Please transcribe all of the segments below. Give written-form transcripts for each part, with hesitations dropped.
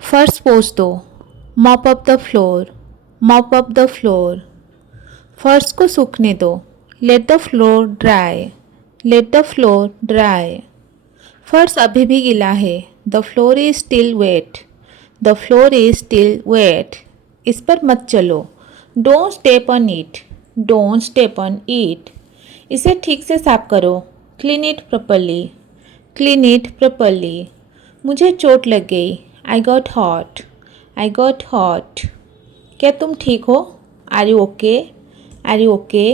फर्श पोंछ दो। Mop up the floor. Mop up the floor. फर्श को सूखने दो। Let the floor dry. Let the floor dry. फर्श अभी भी गीला है। The floor is still wet. The floor is still wet. इस पर मत चलो। Don't step on it. Don't step on it. इसे ठीक से साफ करो। Clean it properly. Clean it properly. मुझे चोट लग गई। I got hot. I got hot. क्या तुम ठीक हो? Are you okay? Are you okay?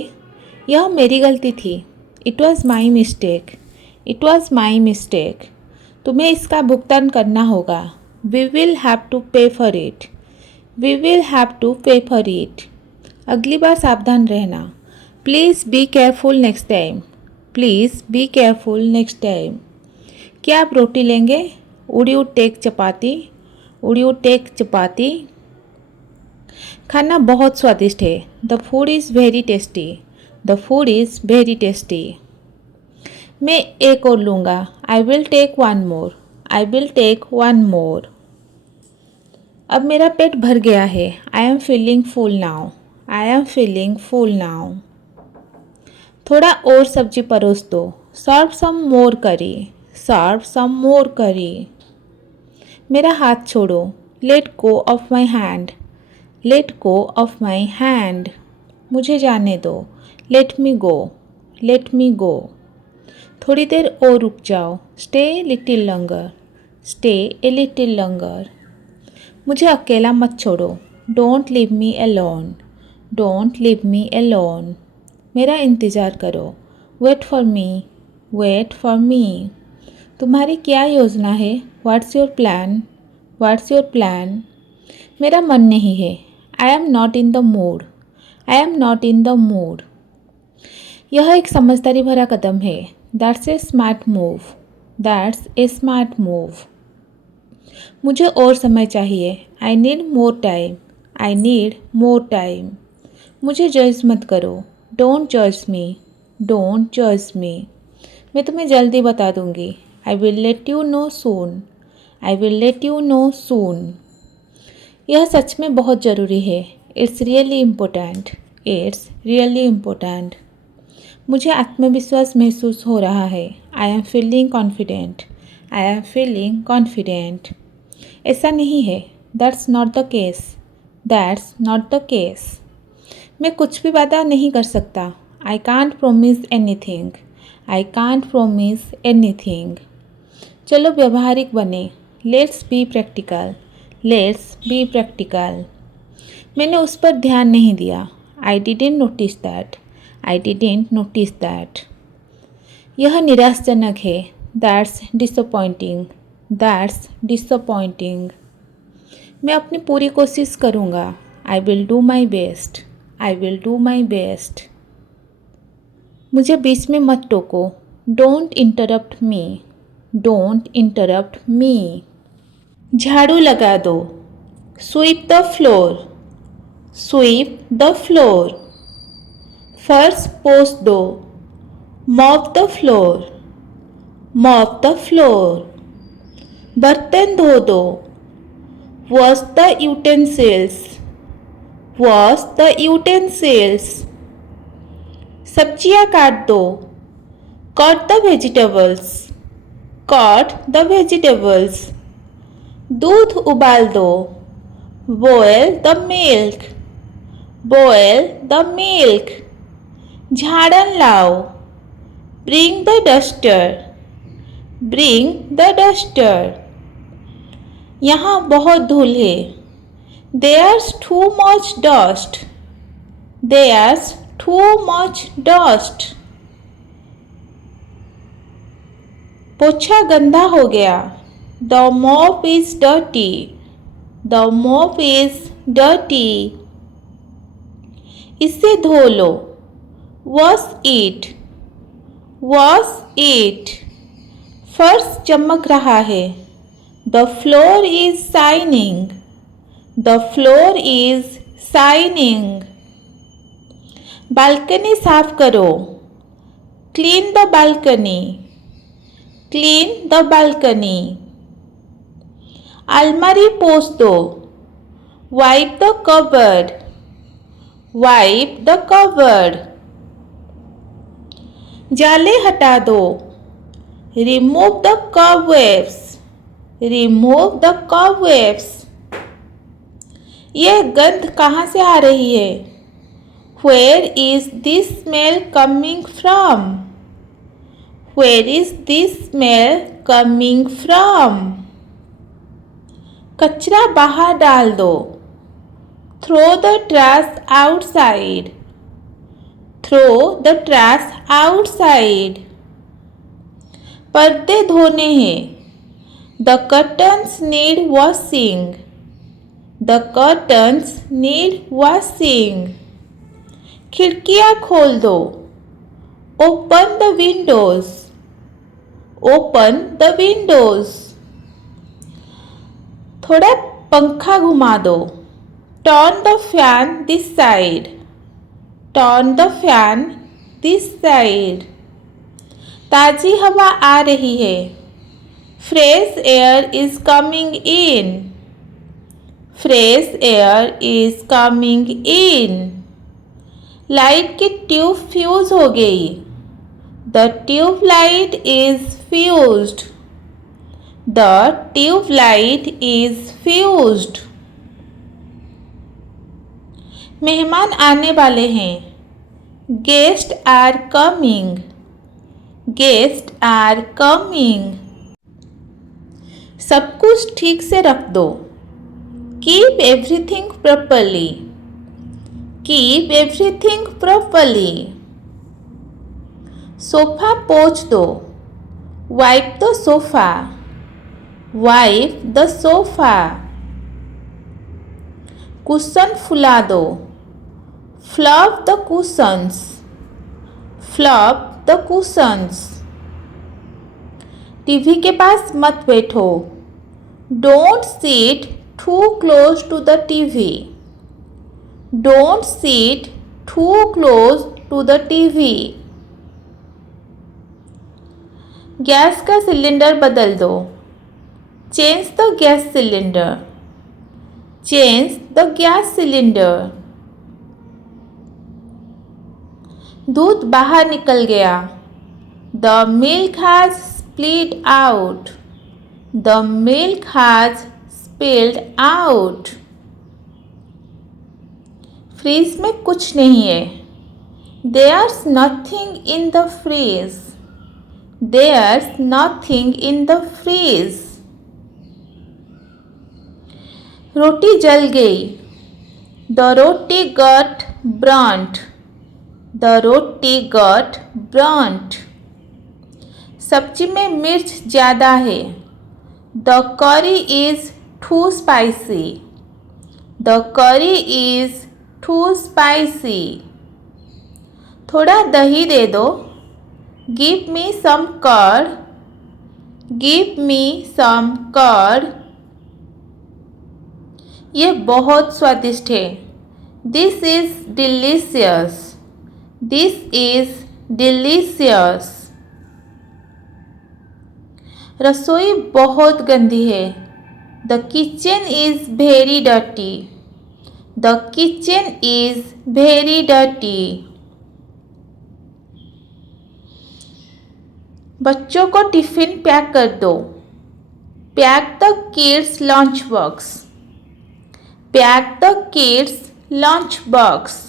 यह मेरी गलती थी। It was my mistake. It was my mistake. तुम्हें इसका भुगतान करना होगा। We will have to pay for it. We will have to pay for it. अगली बार सावधान रहना। Please be careful next time. Please be careful next time. क्या आप रोटी लेंगे? Would you take chapati? Would you take chapati? खाना बहुत स्वादिष्ट है। The food is very tasty. The food is very tasty. मैं एक और लूँगा। I will take one more. I will take one more. अब मेरा पेट भर गया है। I am feeling full now. I am feeling full now. थोड़ा और सब्जी परोस दो। सर्व सम मोर करी। सर्व सम मोर करी। मेरा हाथ छोड़ो। Let go of my hand. Let go of my hand. मुझे जाने दो। Let me go. Let me go. थोड़ी देर और रुक जाओ। Stay little longer. Stay a little longer. मुझे अकेला मत छोड़ो। Don't leave me alone. Don't leave me alone. मेरा इंतज़ार करो। Wait for me. Wait for me. तुम्हारी क्या योजना है? What's your plan? What's your plan? मेरा मन नहीं है। I am not in the mood. I am not in the mood. यह एक समझदारी भरा कदम है। That's a smart move. That's a smart move. मुझे और समय चाहिए। I need more time. I need more time. मुझे जज मत करो। डोंट जज मी। डोंट जज मी। मैं तुम्हें जल्दी बता दूंगी। I will let you know soon. I will let you know soon. यह सच में बहुत ज़रूरी है। It's really important. It's really important. मुझे आत्मविश्वास महसूस हो रहा है। I am feeling confident. I am feeling confident. ऐसा नहीं है। That's not the case. That's not the case. मैं कुछ भी वादा नहीं कर सकता। I can't promise anything. I can't promise anything. चलो व्यवहारिक बने। Let's be practical. Let's be practical. मैंने उस पर ध्यान नहीं दिया। I didn't notice that. I didn't notice that. यह निराशाजनक है। That's disappointing. That's disappointing. मैं अपनी पूरी कोशिश करूँगा। आई will do my best. I will do my best. मुझे बीच में मत टोको। Don't interrupt me. Don't interrupt मी। झाड़ू लगा दो। Sweep the floor. Sweep the floor. फर्श पोंछ दो। Mop the floor. Mop the floor. बर्तन धो दो। Wash the utensils. Wash the utensils. सब्जियां काट दो। Cut the vegetables. Cut the vegetables. दूध उबाल दो। Boil the milk. Boil the milk. झाड़न लाओ। Bring the duster. Bring the duster. यहाँ बहुत धूल है। There's too much dust. There's too much dust. पोछा गंदा हो गया। The mop is dirty. The mop is dirty. इसे धो लो। Wash it. Wash it. फर्श चमक रहा है। The floor is shining. The floor is shining. Balcony साफ करो। Clean the balcony. Clean the balcony. अलमारी पोंछ दो. Wipe the cupboard. Wipe the cupboard. जाले हटा दो. Remove the cobwebs. Remove the cobwebs. यह गंध कहाँ से आ रही है? Where is this smell coming from? Where is this smell coming from? कचरा बाहर डाल दो. Throw the trash outside. Throw the trash outside. पर्दे धोने हैं. The curtains need washing. The curtains need washing. खिड़कियाँ खोल दो. Open the windows. Open the windows. थोड़ा पंखा घुमा दो. Turn the fan this side. Turn the fan this side. ताज़ी हवा आ रही है. Fresh air is coming in. Fresh air is coming in. Light की ट्यूब फ्यूज हो गई. The tube light is fused. The tube light is fused. मेहमान आने वाले हैं. Guests are coming. Guests are coming. सब कुछ ठीक से रख दो. Keep everything properly. Keep everything properly. Sofa पोंछ दो. Wipe the sofa. Wipe the sofa. Cushion फुला दो. Fluff the cushions. Fluff the cushions. TV के पास मत बैठो. Don't sit too close to the TV. Don't sit too close to the TV. Gas का cylinder बदल दो. Change the gas cylinder. Change the gas cylinder. दूध बाहर निकल गया. The milk has spilled out. The milk has spilled out. Fridge में कुछ नहीं है. There's nothing in the freeze. There's nothing in the freeze. रोटी जल गई. The roti got burnt. The roti got burnt. सब्जी में मिर्च ज़्यादा है. The curry is too spicy. The curry is too spicy. थोड़ा दही दे दो. Give me some curd. Give me some curd. ये बहुत स्वादिष्ट है. This is delicious. This is delicious. रसोई बहुत गंदी है. The kitchen is very dirty. The kitchen is very dirty. बच्चों को टिफिन पैक कर दो. Pack the kids' lunch box. Pack the kids' lunch box.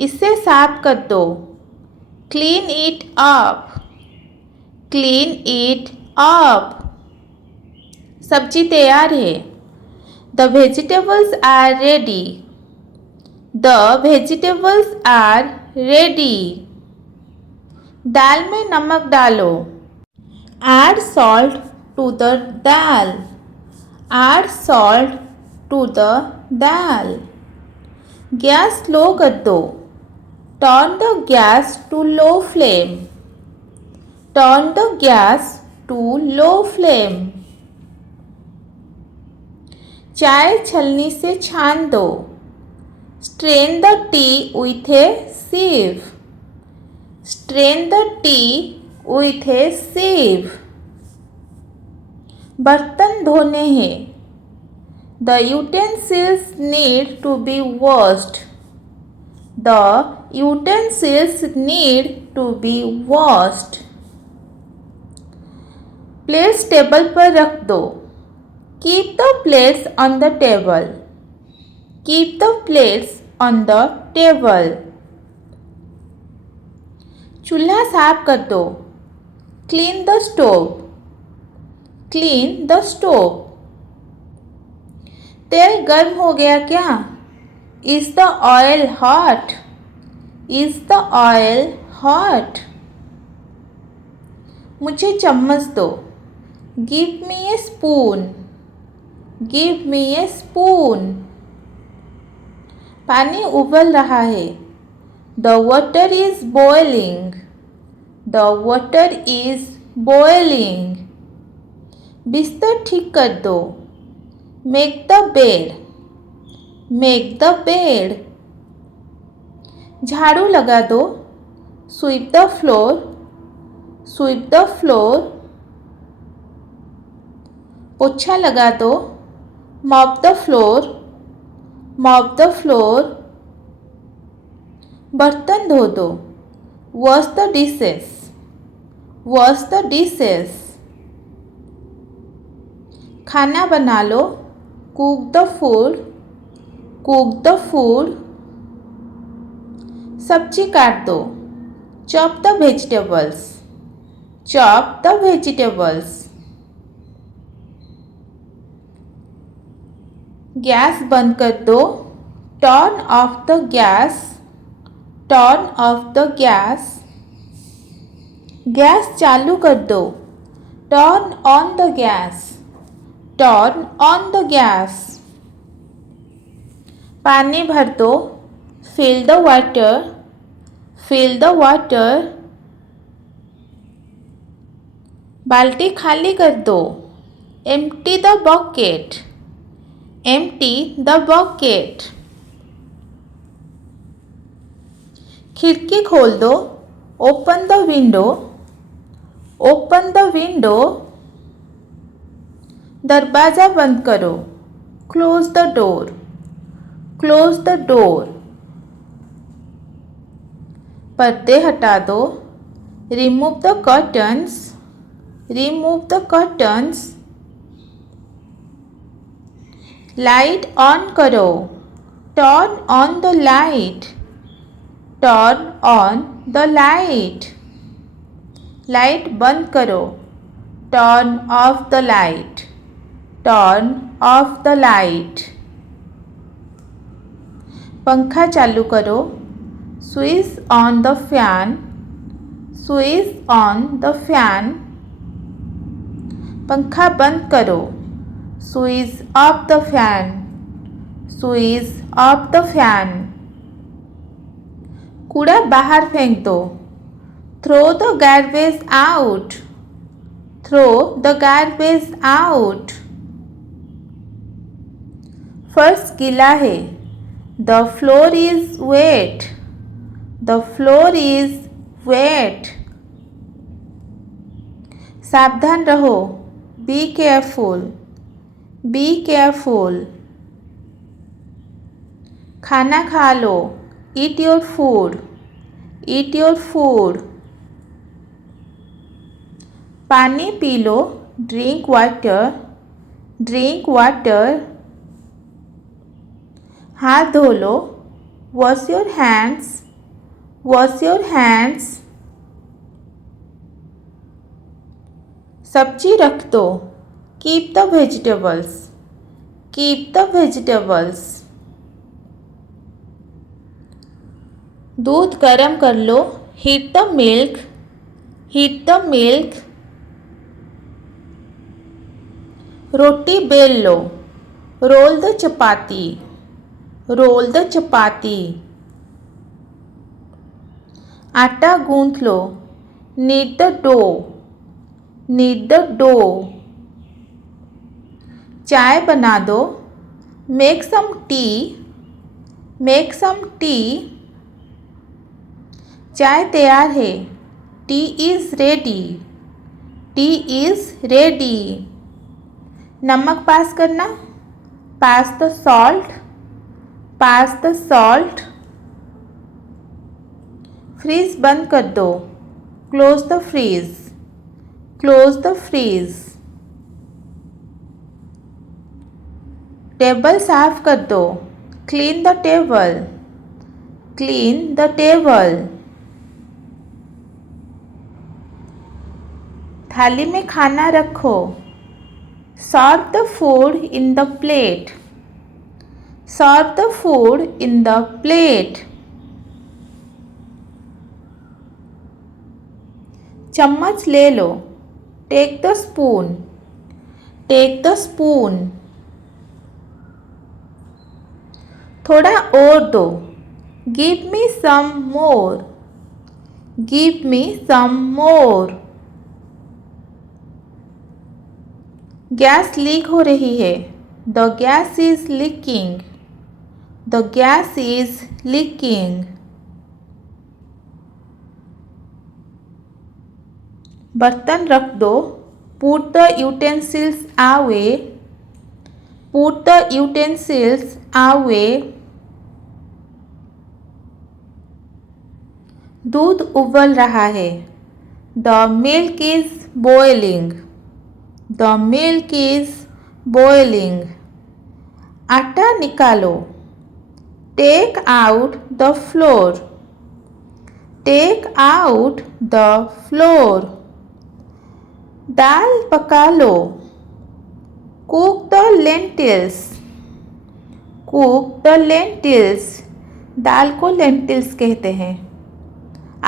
इसे साफ कर दो. Clean it up. Clean it up. सब्जी तैयार है. The vegetables are ready. The vegetables are ready. दाल में नमक डालो. Add salt to the dal. Add salt to the dal. Gas low कर दो. Turn the gas to low flame. Turn the gas to low flame. चाय छलनी से छान दो. Strain the tea with a sieve. Strain the tea with a sieve. बर्तन धोने हैं। The utensils need to be washed. The utensils need to be washed. Plates table पर रख दो। Keep the plates on the table. Keep the plates on the table. चूल्हा साफ कर दो। Clean the stove. Clean the stove. तेल गर्म हो गया क्या? Is the oil hot? Is the oil hot? मुझे चम्मच दो। Give me a spoon. Give me a spoon. पानी उबल रहा है। The water is boiling. The water is boiling. बिस्तर ठीक कर दो। Make the bed. Make the bed. झाड़ू लगा दो। Sweep the floor. Sweep the floor. पोछा लगा दो। Mop the floor. Mop the floor. बर्तन धो दो। Wash the dishes. Wash the dishes. खाना बना लो। Cook the food. Cook the food. सब्जी काट दो। Chop the vegetables. Chop the vegetables. Gas बंद कर दो। Turn off the gas. Turn off the gas. Gas चालू कर दो। Turn on the gas. Turn on the gas. पानी भर दो। Fill the water. Fill the water. बाल्टी खाली कर दो। Empty the bucket. Empty the bucket. खिड़की खोल दो। Open the window. Open the window. दरवाज़ा बंद करो। Close the door. Close the door. पर्दे हटा दो। Remove the curtains. Remove the curtains. Light on करो। Turn on the light. Turn on the light. Light बंद करो। Turn off the light. Turn off the light. पंखा चालू करो। Switch on the fan. Switch on the fan. पंखा बंद करो। Switch off the fan. Switch off the fan. कूड़ा बाहर फेंक दो। Throw the garbage out. Throw the garbage out. फर्श गीला है। The floor is wet. The floor is wet. सावधान रहो। Be careful. Be careful. खाना खा लो। Eat your food. Eat your food. पानी P low. Drink water. Drink water. हाथ धो लो। Wash your hands. Wash your hands. सब्जी रख दो। Keep the vegetables. Keep the vegetables. दूध गर्म कर लो। Heat the milk. Heat the milk. रोटी बेल लो। Roll the chapati. Roll the chapati. आटा गूंथ लो। Knead the dough. Knead the dough. चाय बना दो। Make some tea. Make some tea. चाय तैयार है। Tea is ready. Tea is ready. नमक पास करना, pass the salt, pass the salt. Fridge बंद कर दो, close the fridge, close the fridge. Table साफ कर दो, clean the table, clean the table. थाली में खाना रखो, serve the food in the plate, serve the food in the plate. चम्मच ले लो, take the spoon, take the spoon. थोड़ा और दो, give me some more, give me some more. Gas leak हो रही है, the gas is leaking, the gas is leaking. बर्तन रख दो, put the utensils away, put the utensils away. दूध उबल रहा है, the milk is boiling, the milk is boiling. आटा निकालो, take out the flour, take out the flour. दाल पका लो, cook the lentils, cook the lentils. दाल को लेंटिल्स कहते हैं।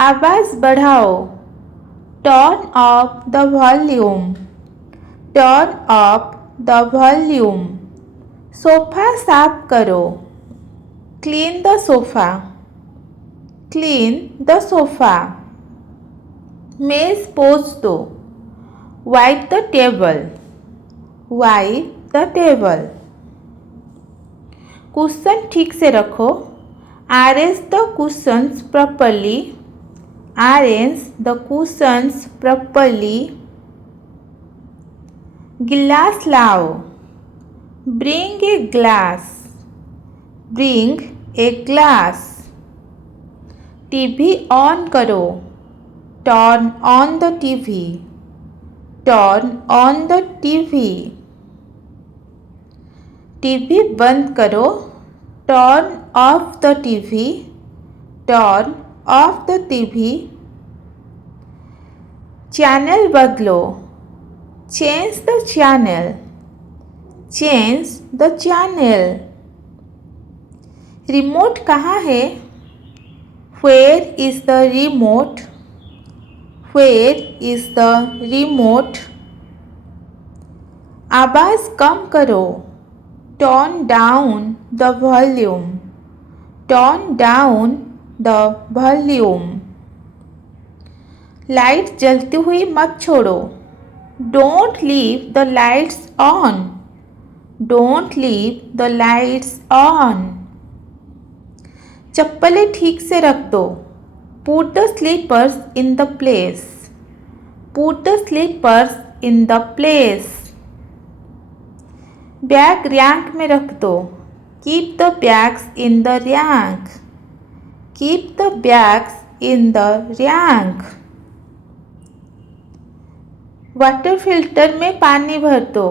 आवाज़ बढ़ाओ, turn up the volume, turn up the volume. Sofa साफ करो, clean the sofa, clean the sofa. मेज पोंछ दो, wipe the table, wipe the table. Cushion ठीक से रखो, arrange the cushions properly, arrange the cushions properly. गिलास लाओ, bring a glass, bring a glass. TV on करो, turn on the TV, turn on the TV. TV बंद करो, turn off the TV, turn off the TV. Channel बदलो, change the channel, change the channel. Remote कहाँ है? Where is the remote? Where is the remote? आवाज़ कम करो, turn down the volume, turn down the volume। Light जलती हुई मत छोड़ो, don't leave the lights on, don't leave the lights on। चप्पलें ठीक से रख दो, put the slippers in the place, put the slippers in the place। Bag rank में रख दो, keep the bags in the rack, keep the bags in the rack। Water filter में पानी भर दो,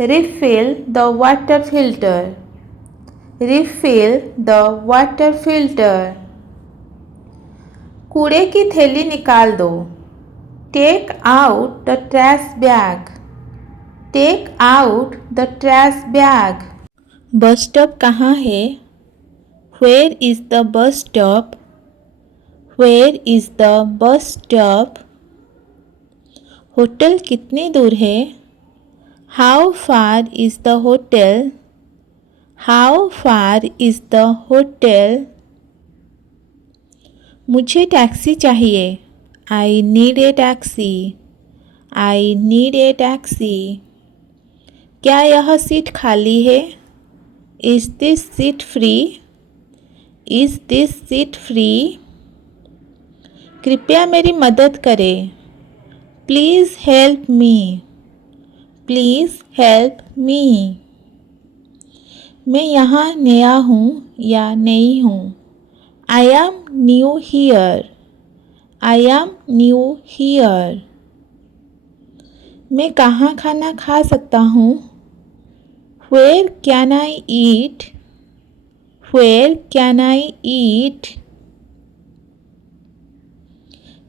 refill the water filter, refill the water filter। कूड़े की थैली निकाल दो, take out the trash bag, take out the trash bag। Bus stop कहाँ है? Where is the bus stop? Where is the bus stop? Hotel कितनी दूर है? How far is the hotel? How far is the hotel? मुझे taxi चाहिए, I need a taxi, I need a taxi। क्या यह seat खाली है? Is this seat free? Is this seat free? कृपया मेरी मदद करें, Please help me, please help me. मैं यहाँ नया हूँ या नई हूँ। I M new here. I am new here. मैं कहाँ खाना खा सकता हूँ? Where can I eat? Where can I eat?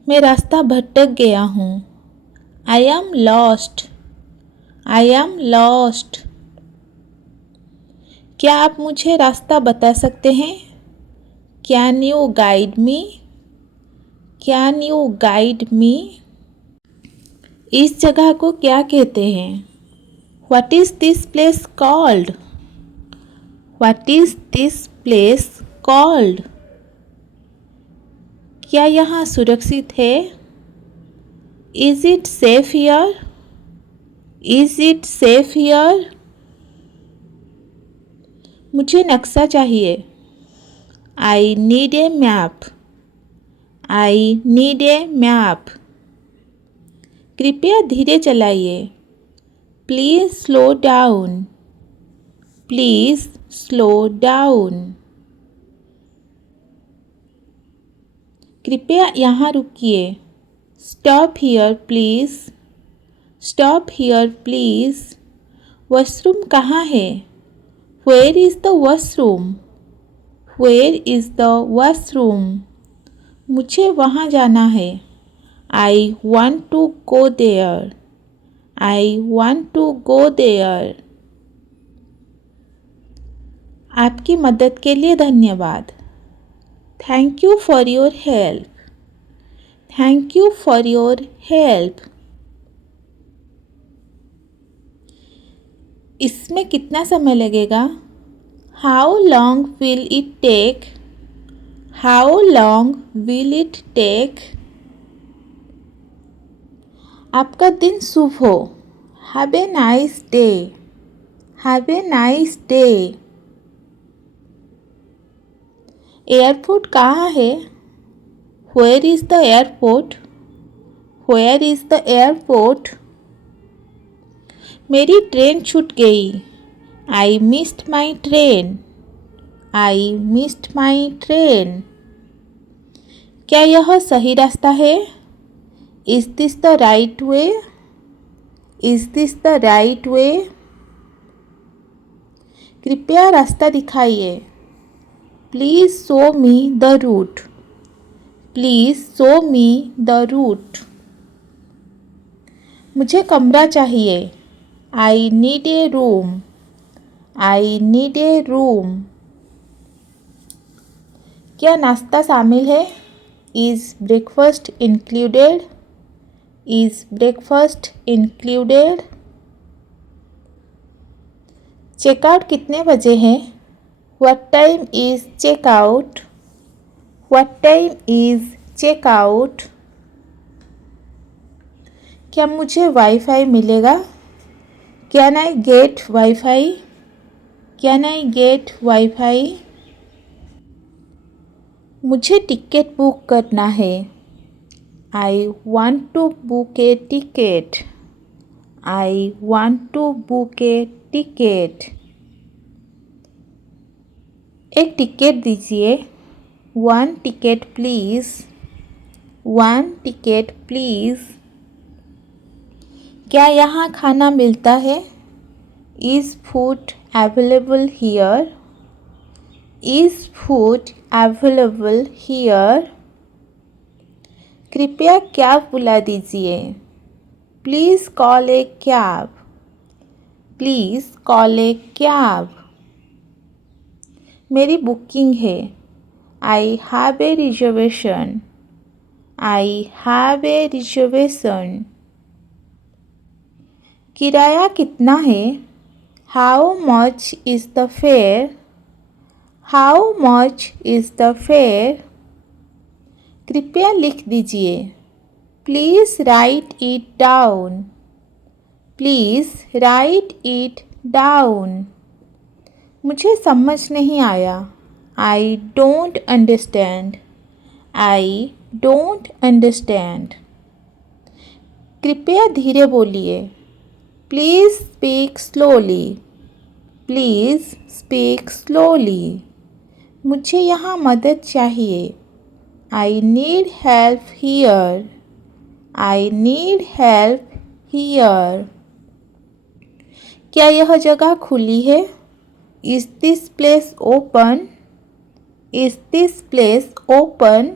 मैं रास्ता भटक गया हूँ। I am lost. I am lost. क्या आप मुझे रास्ता बता सकते हैं? Can you guide me? Can you guide me? इस जगह को क्या कहते हैं? What is this place called? What is this place called? क्या यहाँ सुरक्षित है? Is it safe here? Is it safe here? मुझे नक्शा चाहिए। I need a map. I need a map. कृपया धीरे चलाइए। Please slow down. Please slow down. कृपया यहाँ रुकिए। Stop here please. Stop here please. Washroom कहाँ है? Where is the washroom? Where is the washroom? मुझे वहाँ जाना है। I want to go there. I want to go there. आपकी मदद के लिए धन्यवाद। Thank you for your help. Thank you for your help. इसमें कितना समय लगेगा? How long will it take? How long will it take? आपका दिन शुभ हो। Have a nice day. Have a nice day. Airport कहाँ है? Where is the airport? Where is the airport? मेरी ट्रेन छूट गई। I missed my train. I missed my train. क्या यह सही रास्ता है? Is this the right way? Is this the right way? कृपया रास्ता दिखाइए। Please show me the route. Please show me the route. मुझे कमरा चाहिए। I need a room. I need a room. क्या नाश्ता शामिल है? Is breakfast included? Is breakfast included? Checkout कितने बजे है? What time is checkout? What time is checkout? क्या मुझे वाईफाई मिलेगा? Can I get Wi-Fi? Can I get Wi-Fi? मुझे टिकट बुक करना है। I want to book a ticket. I want to book a ticket. एक ticket दीजिए। One ticket please. One ticket please. क्या यहाँ खाना मिलता है? Is food available here? Is food available here? कृपया कैब बुला दीजिए। Please call a cab. Please call a cab. मेरी बुकिंग है। I have a reservation. I have a reservation. किराया कितना है? How much is the fare? How much is the fare? कृपया लिख दीजिए। Please write it down. Please write it down. मुझे समझ नहीं आया। I don't understand. I don't understand. कृपया धीरे बोलिए। Please speak slowly. Please speak slowly. मुझे यहाँ मदद चाहिए. I need help here. I need help here. क्या यह जगह खुली है? Is this place open? Is this place open?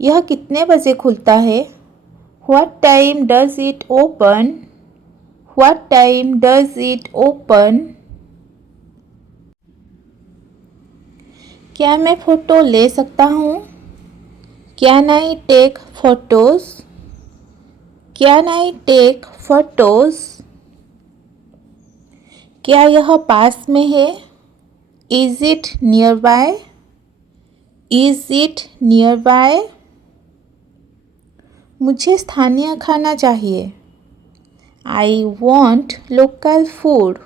यह कितने बजे खुलता है? What time does it open? What time does it open? क्या मैं फ़ोटो ले सकता हूँ? Can I take photos? Can I take photos? क्या यह पास में है? Is it nearby? Is it nearby? मुझे स्थानीय खाना चाहिए. I want local food.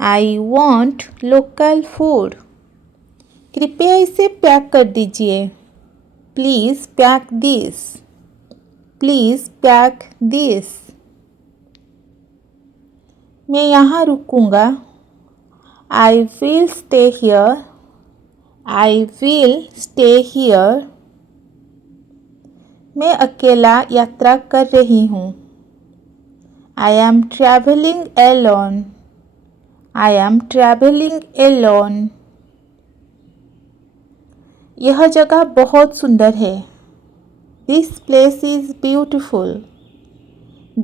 I want local food. कृपया इसे पैक कर दीजिए. Please pack this. Please pack this. मैं यहाँ रुकूंगा. I will stay here. I will stay here. मैं अकेला यात्रा कर रही हूँ. I am traveling alone. I am traveling alone. यह जगह बहुत सुंदर है. This place is beautiful.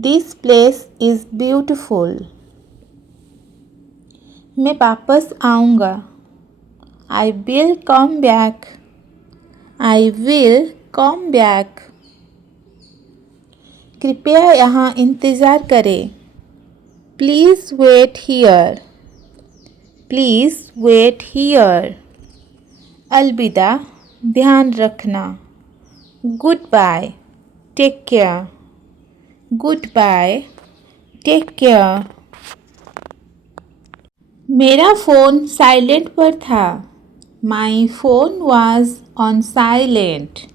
This place is beautiful. मैं वापस आऊँगा. I will come back. I will come back. कृपया यहाँ इंतज़ार करें. Please wait here. Please wait here. अलविदा, ध्यान रखना. Goodbye. Take care. Goodbye. Take care. मेरा फ़ोन साइलेंट पर था. My phone was on silent.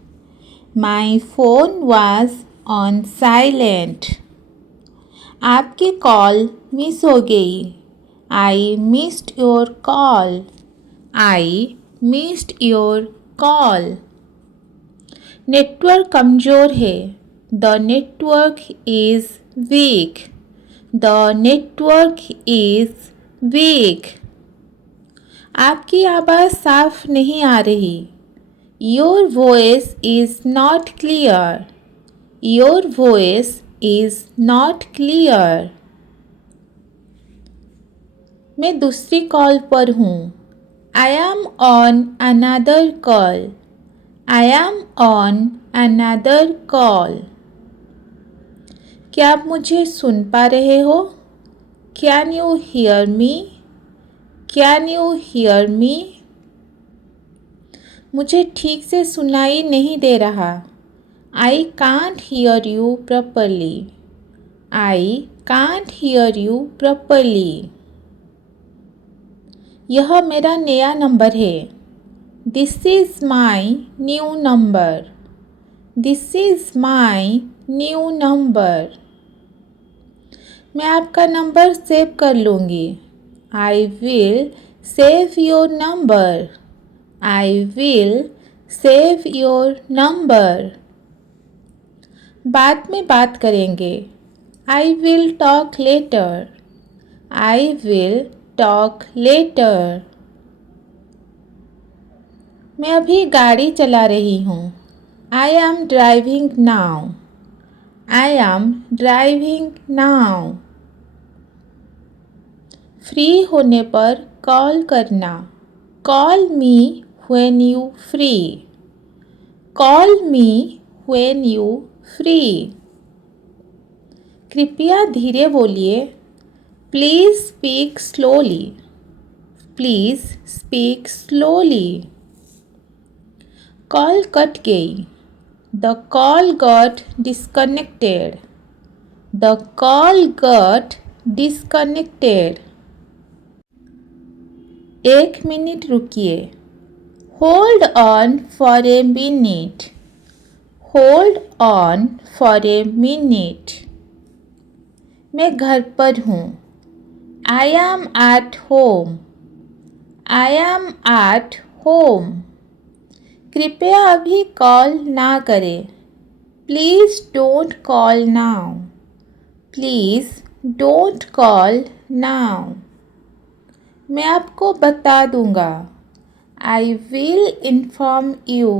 My phone was on silent. आपकी कॉल मिस हो गई. I missed your call. I missed your call. Network कमज़ोर है. The network is weak. The network is weak. आपकी आवाज़ साफ नहीं आ रही. Your voice is not clear. Your voice is not clear. मैं दूसरी कॉल पर हूँ. I am on another call. I am on another call. क्या आप मुझे सुन पा रहे हो? Can you hear me? Can you hear me? मुझे ठीक से सुनाई नहीं दे रहा. I can't hear you properly. I can't hear you properly. यह मेरा नया नंबर है. This is my new number. This is my new number. मैं आपका नंबर सेव कर लूँगी. I will save your number. I will save your number. बाद में बात करेंगे. I will talk later. I will talk later. मैं अभी गाड़ी चला रही हूँ. I am driving now. I am driving now. Free होने पर कॉल करना. Call me when you free. Call me when you free. कृपया धीरे बोलिए. Please speak slowly. Please speak slowly. Call cut गई. The call got disconnected. The call got disconnected. 1 minute रुकिए. Hold on for a minute. Hold on for a minute. मैं घर पर हूँ। I am at home. I am at home. कृपया अभी call ना करें। Please don't call now. Please don't call now. मैं आपको बता दूंगा। I will inform you.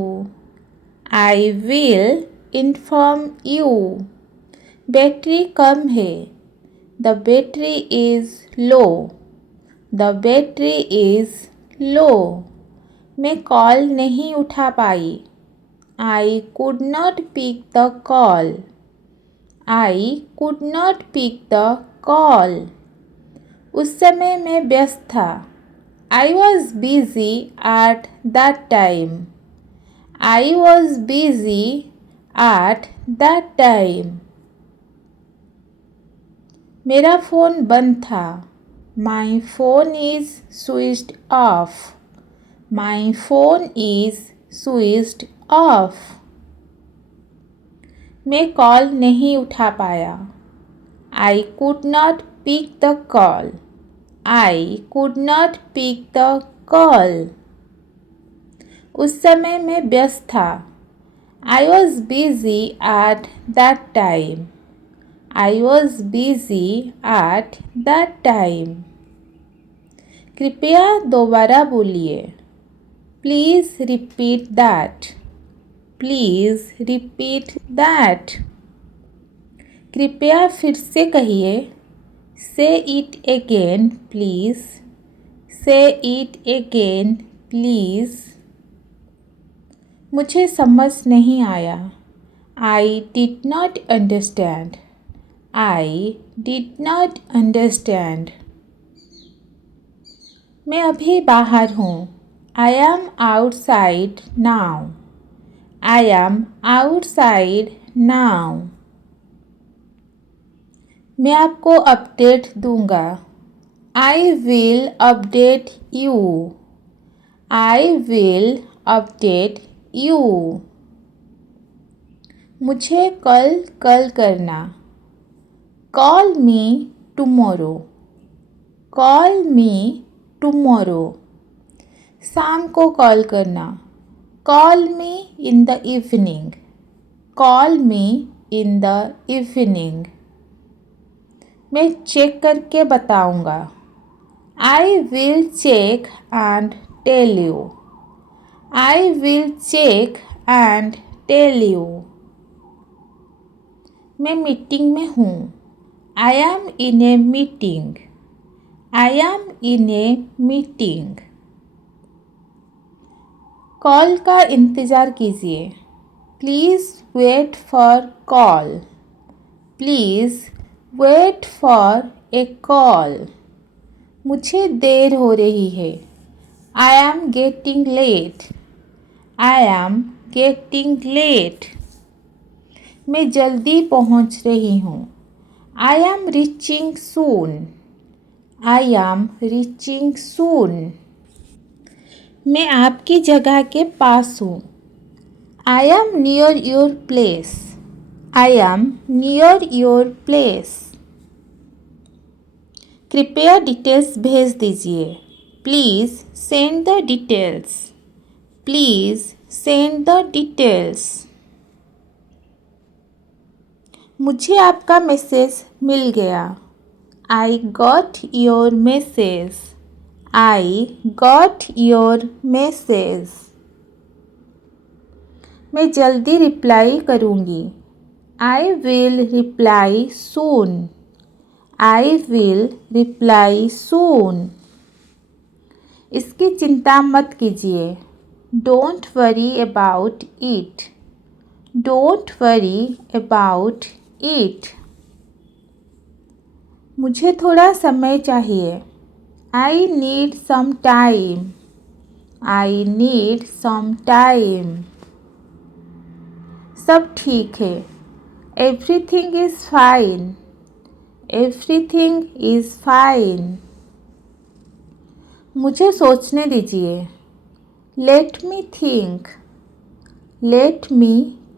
I will inform you. Battery कम है। The battery is low. The battery is low. मैं कॉल नहीं उठा पाई। I could not pick the call. I could not pick the call. उस समय मैं व्यस्त था। I was busy at that time. I was busy at that time. मेरा phone बंद था। My phone is switched off. My phone is switched off. मैं call नहीं उठा पाया। I could not pick the call. I could not pick the call. उस समय मैं व्यस्त था। I was busy at that time. I was busy at that time. कृपया दोबारा बोलिए। Please repeat that. Please repeat that. कृपया फिर से कहिए। Say it again, please. Say it again, please. मुझे समझ नहीं आया। I did not understand. I did not understand. मैं अभी बाहर हूँ। I am outside now. I am outside now. मैं आपको अपडेट दूंगा। I will update you. I will update you. मुझे कल करना। Call me tomorrow. Call me tomorrow. शाम को कॉल करना। Call me in the evening. Call me in the evening. मैं चेक करके बताऊंगा। I will check and tell you. I will check and tell you. मैं मीटिंग में हूँ। I am in a meeting. I am in a meeting. Call का इंतज़ार कीजिए। Please wait for call. Please wait for a call. मुझे देर हो रही है। I am getting late. I am getting late. मैं जल्दी पहुंच रही हूँ। I am reaching soon. I am reaching soon. मैं आपकी जगह के पास हूँ। I am near your place. I am near your place. कृपया डिटेल्स भेज दीजिए। Please send the details. Please send the details. मुझे आपका मैसेज मिल गया। I got your message. I got your message. मैं जल्दी रिप्लाई करूँगी। I will reply soon. I will reply soon. इसकी चिंता मत कीजिए। Don't worry about it. Don't worry about it. मुझे थोड़ा समय चाहिए। I need some time. I need some time. सब ठीक है। Everything is fine. Everything is fine. मुझे सोचने दीजिए। Let me think. Let me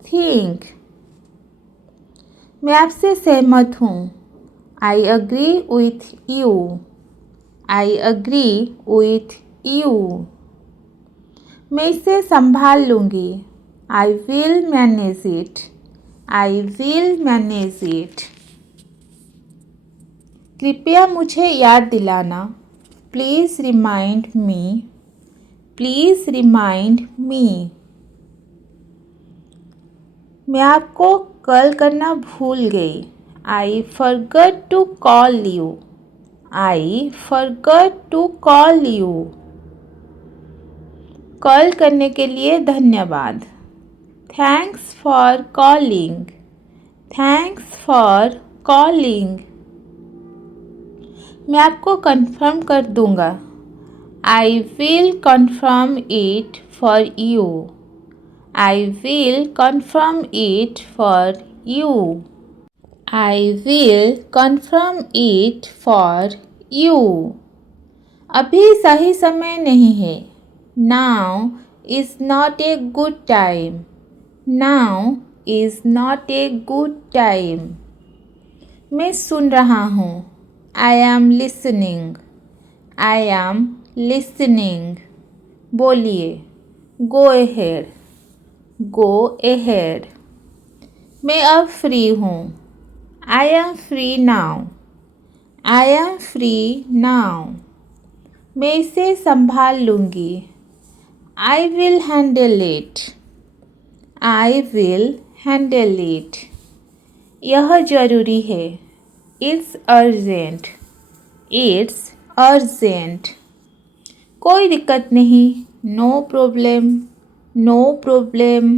think. मैं आपसे सहमत हूँ। I agree with you. I agree with you. मैं इसे संभाल लूँगी. I will manage it. I will manage it. कृपया मुझे याद दिलाना. Please remind me. Please remind me. मैं आपको कॉल करना भूल गई. I forgot to call you. I forgot to call you. Call करने के लिए धन्यवाद. Thanks for calling. Thanks for calling. मैं आपको कंफर्म कर दूंगा. I will confirm it for you. I will confirm it for you. I will confirm it for you. अभी सही समय नहीं है. Now is not a good time. Now is not a good time. मैं सुन रहा हूँ. I am listening. I am listening. बोलिए. Go ahead. Go ahead. मैं अब फ्री हूँ. I am free now. I am free now. मैं इसे संभाल लूँगी. I will handle it. I will handle it. यह ज़रूरी है. It's urgent. It's urgent. कोई दिक्कत नहीं. No problem. No problem.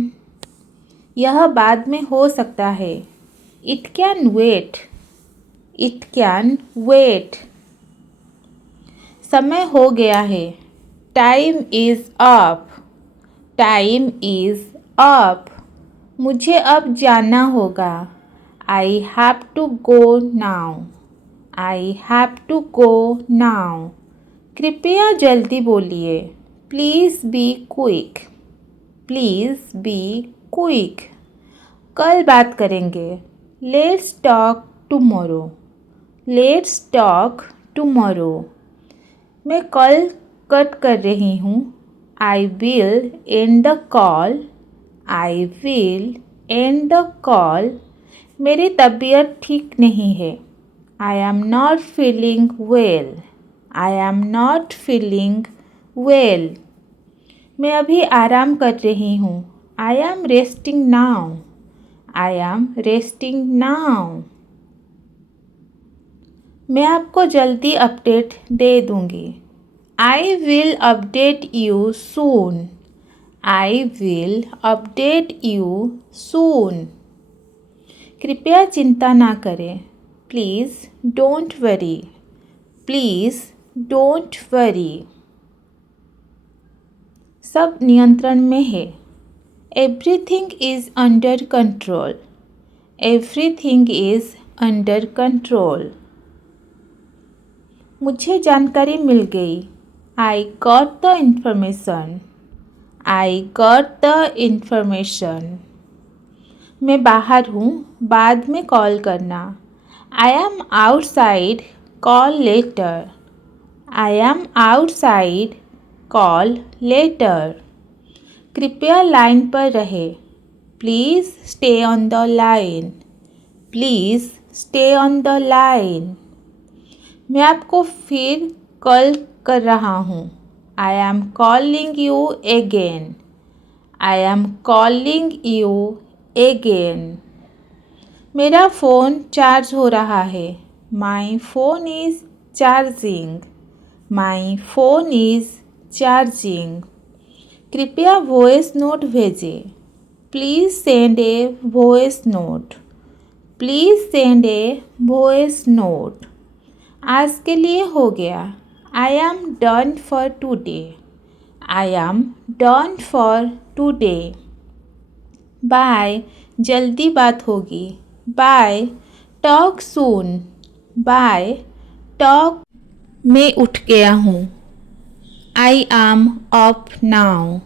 यह बाद में हो सकता है. It can wait. It can wait. समय हो गया है. Time is up. Time is up. मुझे अब जाना होगा. I have to go now. I have to go now. कृपया जल्दी बोलिए. Please be quick. Please be quick. कल बात करेंगे. Let's talk tomorrow. Let's talk tomorrow. मैं कॉल कट कर रही हूँ. I will end the call. I will end the call. मेरी तबीयत ठीक नहीं है. I am not feeling well. I am not feeling well. मैं अभी आराम कर रही हूँ. I am resting now. I am resting now. मैं आपको जल्दी अपडेट दे दूँगी. I will update you soon. I will update you soon. कृपया चिंता ना करें. Please don't worry. Please don't worry. सब नियंत्रण में है. Everything is under control. Everything is under control. मुझे जानकारी मिल गई. I got the information. I got the information. मैं बाहर हूँ. बाद में कॉल करना. I am outside. Call later. I am outside. Call later. कृपया लाइन पर रहे. Please stay on the line. Please stay on the line. मैं आपको फिर कॉल कर रहा हूँ. I am calling you again. I am calling you again. मेरा फ़ोन चार्ज हो रहा है. My phone is charging. My phone is charging. कृपया वॉइस नोट भेजें. Please send a voice note. Please send a voice note. आज के लिए हो गया. I am done for today. I am done for today. Bye. जल्दी बात होगी. Bye. Talk soon. Bye. Talk. मैं उठ गया हूँ. I am up now.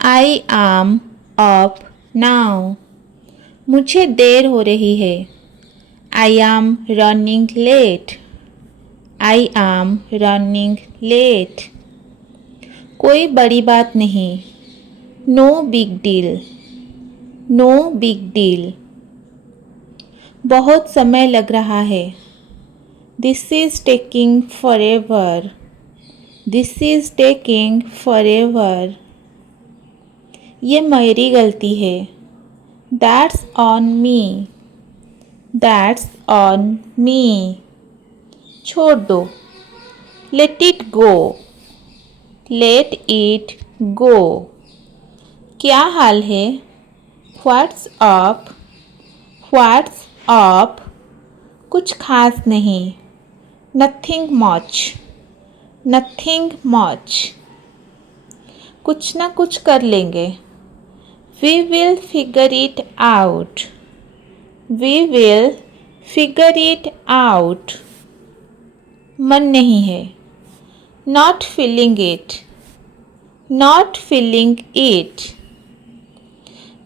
I am up now. मुझे देर हो रही है. I am running late. I am running late. कोई बड़ी बात नहीं. No big deal. No big deal. बहुत समय लग रहा है. This is taking forever. This is taking forever. ये मेरी गलती है. That's on me. That's on me. छोड़ दो. Let it go. Let it go. क्या हाल है? What's up? What's up? कुछ खास नहीं. Nothing much. Nothing much. कुछ ना कुछ कर लेंगे. We will figure it out. We will figure it out. मन नहीं है. Not feeling it. Not feeling it.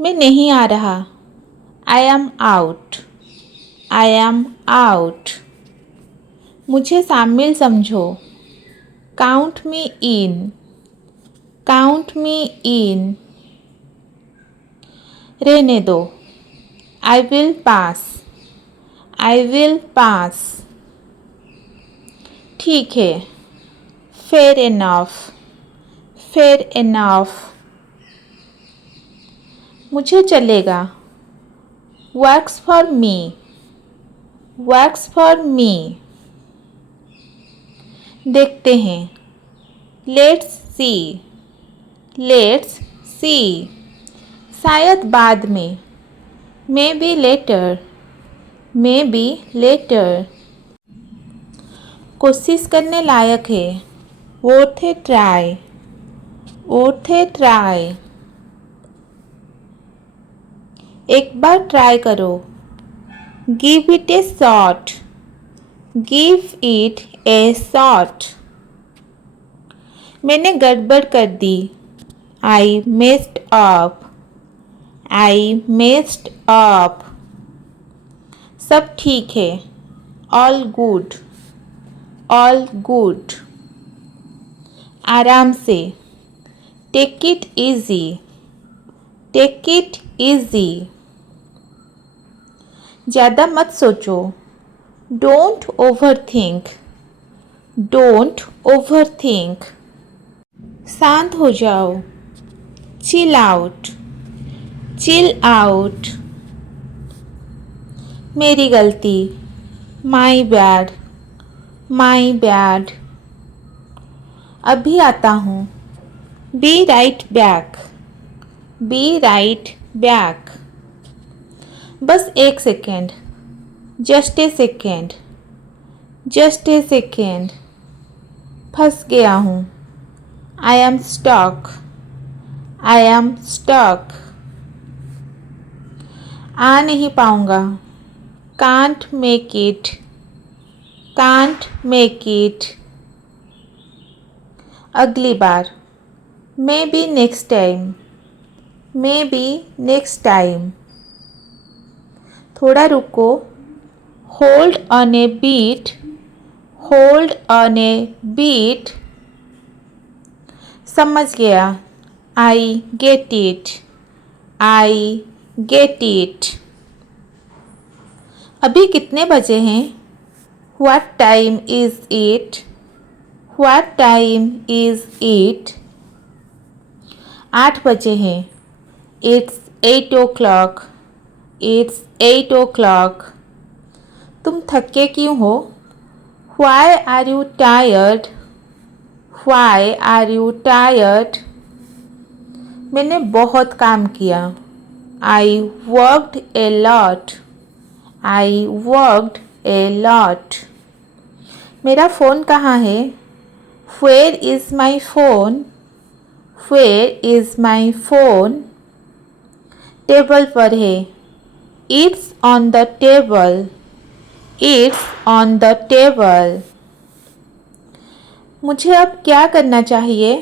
मैं नहीं आ रहा. I am out. I am out. मुझे शामिल समझो. Count me in. Count me in. रहने दो. I will pass. I will pass. ठीक है. Fair enough. Fair enough. मुझे चलेगा. Works for me. Works for me. देखते हैं. Let's see. Let's see. शायद बाद में. Maybe later. Maybe later. कोशिश करने लायक है. Worth a try. Worth a try. एक बार ट्राई करो. Give it a shot. Give it a shot. मैंने गड़बड़ कर दी. I messed up. I messed up. सब ठीक है. All good. All good. आराम से. Take it easy. Take it easy. ज़्यादा मत सोचो. Don't overthink. Don't overthink. शांत हो जाओ. Chill out. Chill out. मेरी गलती. My bad. My bad. अभी आता हूँ. Be right back. Be right back. बस एक second. Just a second. Just a second. फंस गया हूँ. I am stuck. I am stuck. आ नहीं पाऊँगा. Can't make it. Can't make it. अगली बार. Maybe next time. Maybe next time. थोड़ा रुको. Hold on a beat. Hold on a beat. समझ गया. I get it. I get it. अभी कितने बजे हैं? What time is it? What time is it? 8 बजे हैं. It's 8 o'clock. It's 8 o'clock. तुम थके क्यों हो? Why are you tired? Why are you tired? मैंने बहुत काम किया. I worked a lot. I worked a lot. मेरा फ़ोन कहाँ है? Where is my phone? Where is my phone? Table पर है. It's on the table. It's on the table. मुझे अब क्या करना चाहिए?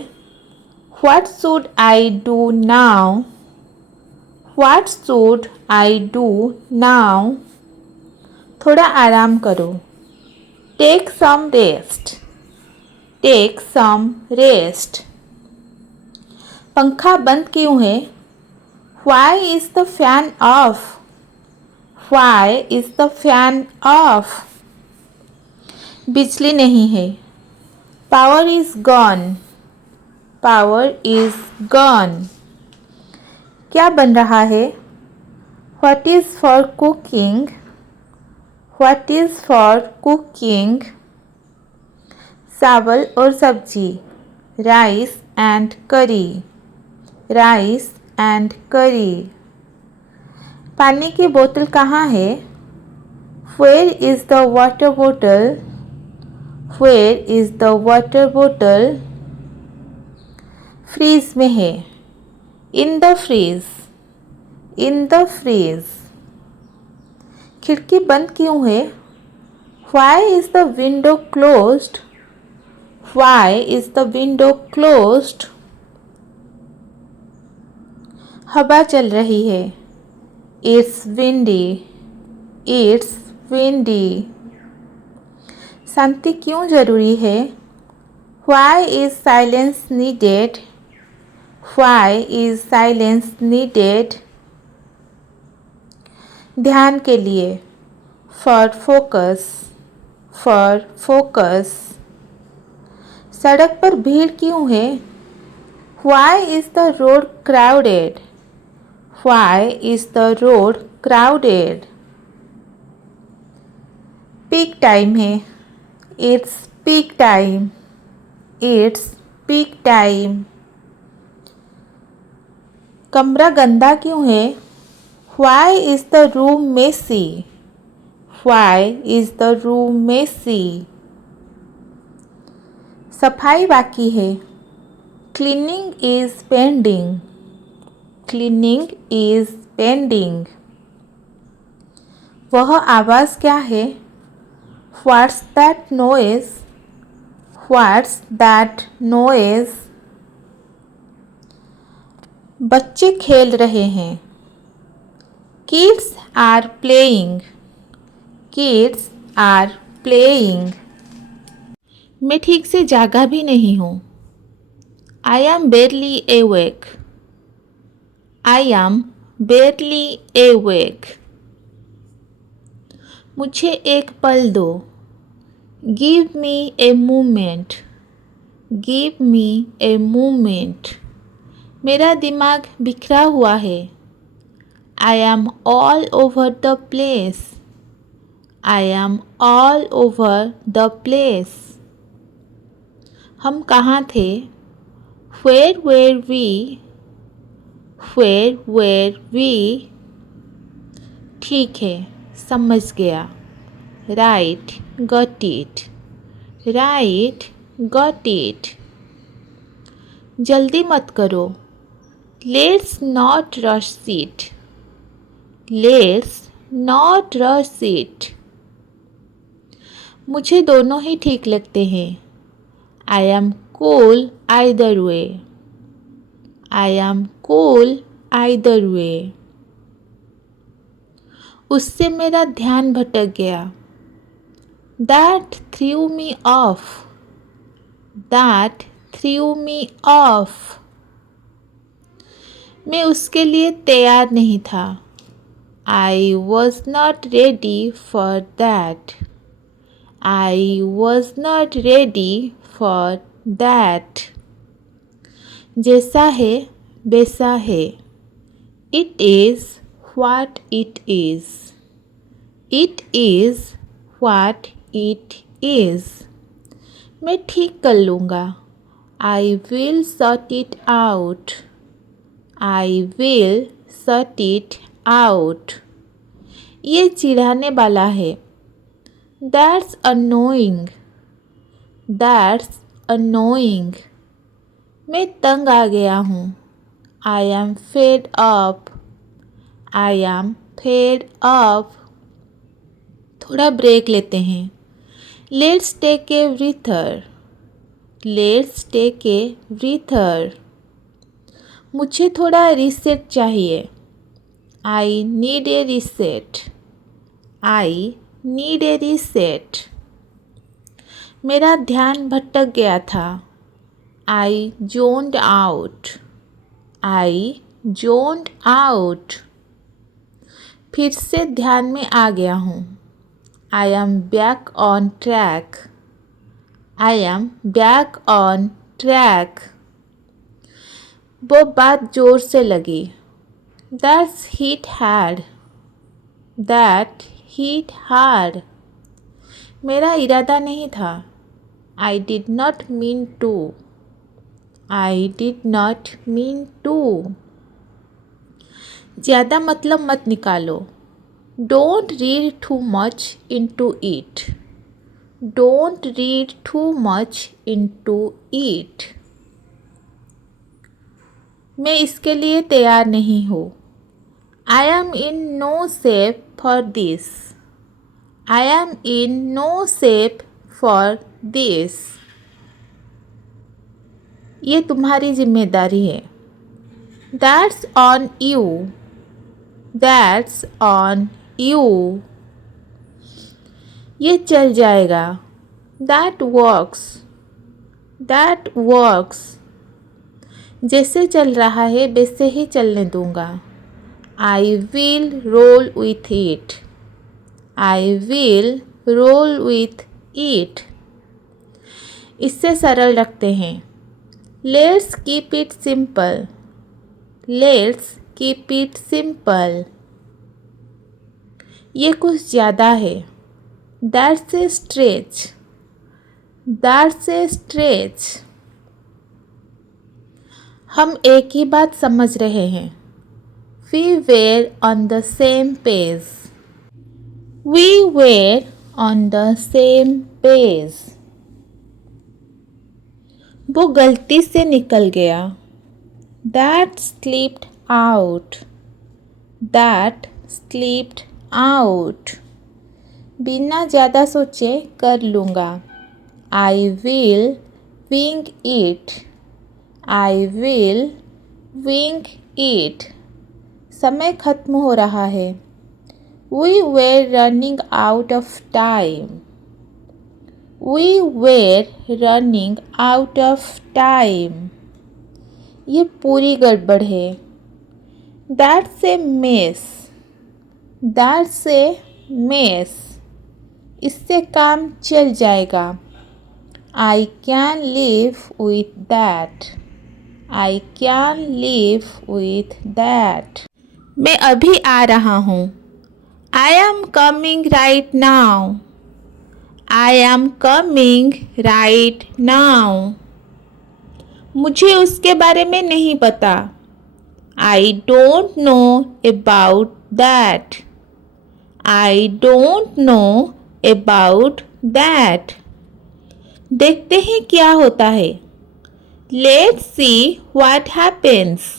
What should I do now? What should I do now? थोड़ा आराम करो। Take some rest. Take some rest. पंखा बंद क्यों है? Why is the fan off? Why is the fan off? बिजली नहीं है। Power is gone. Power is gone. क्या बन रहा है? What is for cooking? What is for cooking? चावल और सब्जी। Rice and curry. Rice and curry. पानी की बोतल कहाँ है? Where is the water bottle? Where is the water bottle? Fridge में है। In the freeze. In the freeze. खिड़की बंद क्यों है? Why is the window closed? Why is the window closed? हवा चल रही है। It's windy. It's windy. शांति क्यों जरूरी है? Why is silence needed? Why is silence needed? ध्यान के लिए। For focus. For focus. सड़क पर भीड़ क्यों है? Why is the road crowded? Why is the road crowded? Peak time है। It's peak time. It's peak time. कमरा गंदा क्यों है? Why is the room messy? Why is the room messy? सफाई बाकी है। Cleaning is pending. Cleaning is pending. वह आवाज़ क्या है? What's that noise? What's that noise? बच्चे खेल रहे हैं। Kids are playing. Kids are playing. मैं ठीक से जागा भी नहीं हूँ। I am barely awake. I am barely awake. मुझे एक पल दो। Give me a moment. Give me a moment. मेरा दिमाग बिखरा हुआ है। I am all over the place. I am all over the place. हम कहाँ थे? Where were we? Where were we? ठीक है, समझ गया। Right, got it. Right, got it. जल्दी मत करो। Let's not rush it. Let's not rush it. मुझे दोनों ही ठीक लगते हैं। I am cool either way. I am cool either way. उससे मेरा ध्यान भटक गया। That threw me off. That threw me off. मैं उसके लिए तैयार नहीं था। I was not ready for that. I was not ready for that. जैसा है वैसा है। It is what it is. It is what it is. मैं ठीक कर लूँगा। I will sort it out. I will sort it out. ये चिढ़ाने वाला है। That's annoying. That's annoying. मैं तंग आ गया हूँ। I am fed up. I am fed up. थोड़ा ब्रेक लेते हैं। Let's take a breather. Let's take a breather. मुझे थोड़ा रीसेट चाहिए। I need a reset. I need a reset. मेरा ध्यान भटक गया था। I zoned out. I zoned out. फिर से ध्यान में आ गया हूँ। I am back on track. I am back on track. वो बात जोर से लगी। That's hit hard. That hit hard. मेरा इरादा नहीं था। I did not mean to. I did not mean to. ज़्यादा मतलब मत निकालो। Don't read too much into it. Don't read too much into it. मैं इसके लिए तैयार नहीं हूँ। I am in no shape for this. I am in no shape for this. ये तुम्हारी जिम्मेदारी है। That's on you. That's on you. ये चल जाएगा। That works. That works. जैसे चल रहा है वैसे ही चलने दूंगा। I will roll with it. I will roll with it. इससे सरल रखते हैं। Let's keep it simple. Let's keep it simple. ये कुछ ज़्यादा है। That's a stretch. That's a stretch. हम एक ही बात समझ रहे हैं। We were on the same page. We were on the same page. वो गलती से निकल गया। That slipped out. That slipped out. बिना ज़्यादा सोचे कर लूँगा। I will wing it. I will wing it. समय खत्म हो रहा है। We were running out of time. We were running out of time. ये पूरी गड़बड़ है। That's a mess. That's a mess. इससे काम चल जाएगा। I can live with that. I can live with that. मैं अभी आ रहा हूँ। I am coming right now. I am coming right now. मुझे उसके बारे में नहीं पता। I don't know about that. I don't know about that. देखते हैं क्या होता है। Let's see what happens.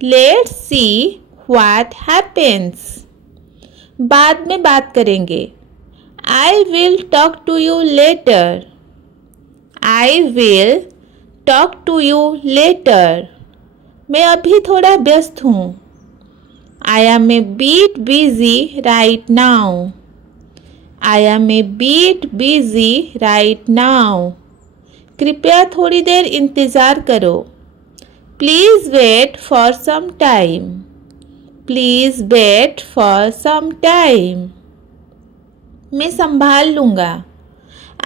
Let's see what happens. बाद में बात करेंगे। I will talk to you later. I will talk to you later. मैं अभी थोड़ा व्यस्त हूँ। I am a bit busy right now. I am a bit busy right now. कृपया थोड़ी देर इंतज़ार करो। Please wait for some time. Please wait for some time. मैं संभाल लूँगा।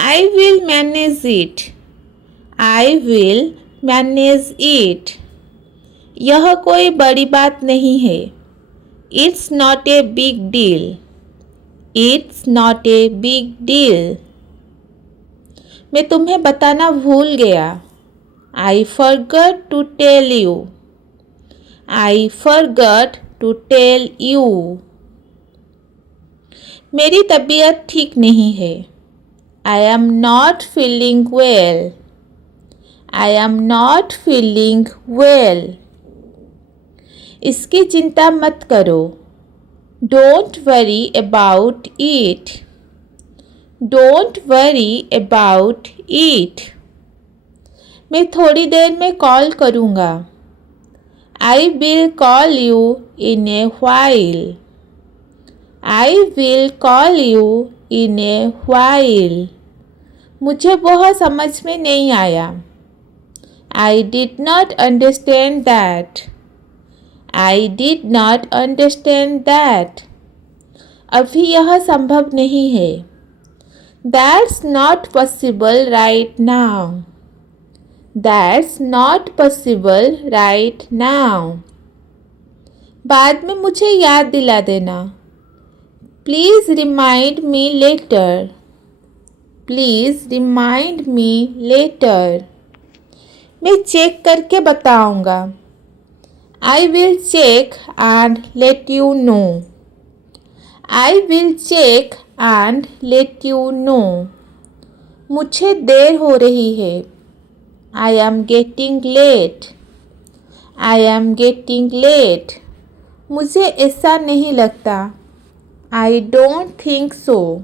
I will manage it. I will manage it. यह कोई बड़ी बात नहीं है। It's not a big deal. It's not a big deal. मैं तुम्हें बताना भूल गया। I forgot to tell you. I forgot to tell you. मेरी तबीयत ठीक नहीं है। I am not feeling well. I am not feeling well. इसकी चिंता मत करो। Don't worry about it. Don't worry about it. मैं थोड़ी देर में कॉल करूँगा। I will call you in a while. I will call you in a while. मुझे वह समझ में नहीं आया. I did not understand that. I did not understand that. अभी यह संभव नहीं है. That's not possible right now. That's not possible right now. बाद में मुझे याद दिला देना. Please remind me later. Please remind me later. मैं चेक करके बताऊंगा. I will check and let you know. I will check and let you know. मुझे देर हो रही है. I am getting late. I am getting late. मुझे ऐसा नहीं लगता. I don't think so.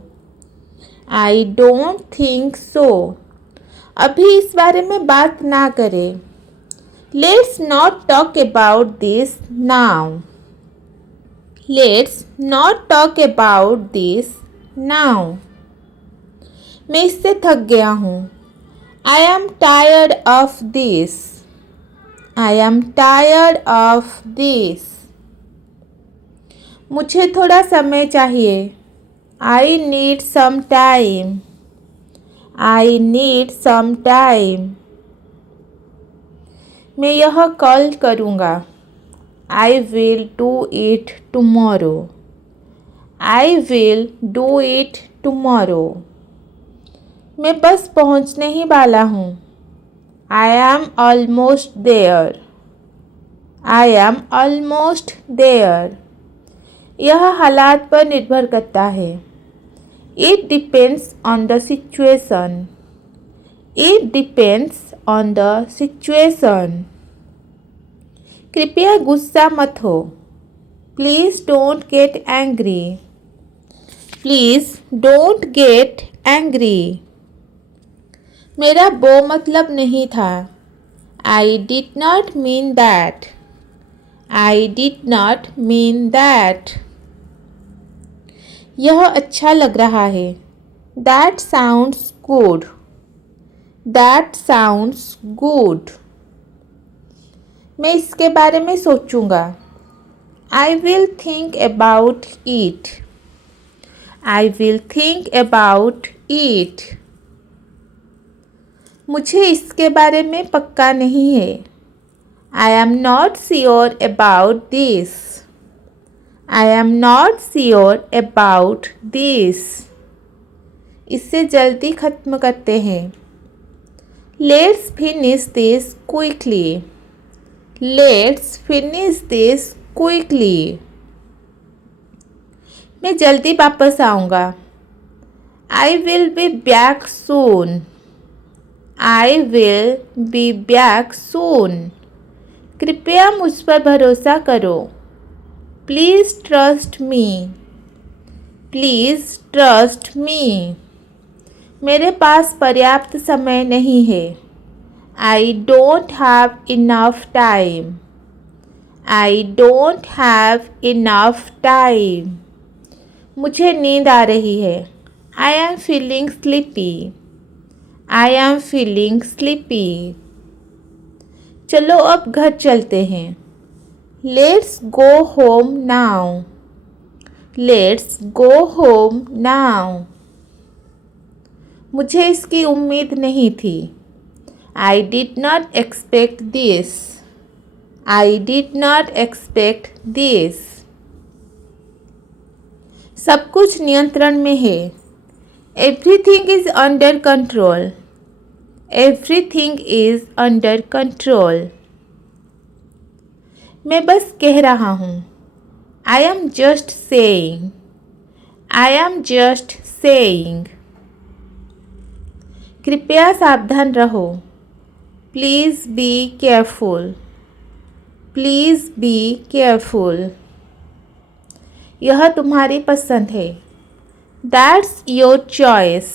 I don't think so. अभी इस बारे में बात ना करें. Let's not talk about this now. Let's not talk about this now. मैं इससे थक गया हूँ. I am tired of this. I am tired of this. मुझे थोड़ा समय चाहिए. I need some time. I need some time. मैं यह कल करूँगा. I will do it tomorrow. I will do it tomorrow. मैं बस पहुँचने ही वाला हूँ. I am almost there. I am almost there. यह हालात पर निर्भर करता है. It depends on the situation. It depends on the situation. कृपया गुस्सा मत हो. Please don't get angry. Please don't get angry. मेरा वो मतलब नहीं था. I did not mean that. I did not mean that. यह अच्छा लग रहा है. That sounds good. That sounds good. मैं इसके बारे में सोचूंगा. I will think about it. I will think about it. मुझे इसके बारे में पक्का नहीं है. I am not sure about this. I am not sure about this. इससे जल्दी ख़त्म करते हैं. Let's finish this quickly. Let's finish this quickly. मैं जल्दी वापस आऊँगा. I will be back soon. I will be back soon. कृपया मुझ पर भरोसा करो. Please trust me. Please trust me. मेरे पास पर्याप्त समय नहीं है. I don't have enough time. I don't have enough time. मुझे नींद आ रही है. I am feeling sleepy. I am feeling sleepy. चलो अब घर चलते हैं. Let's go home now. Let's go home now. मुझे इसकी उम्मीद नहीं थी. I did not expect this. I did not expect this. सब कुछ नियंत्रण में है. Everything is under control. Everything is under control. मैं बस कह रहा हूँ. I am just saying. I am just saying. कृपया सावधान रहो. Please be careful. Please be careful. यह तुम्हारी पसंद है. That's your choice.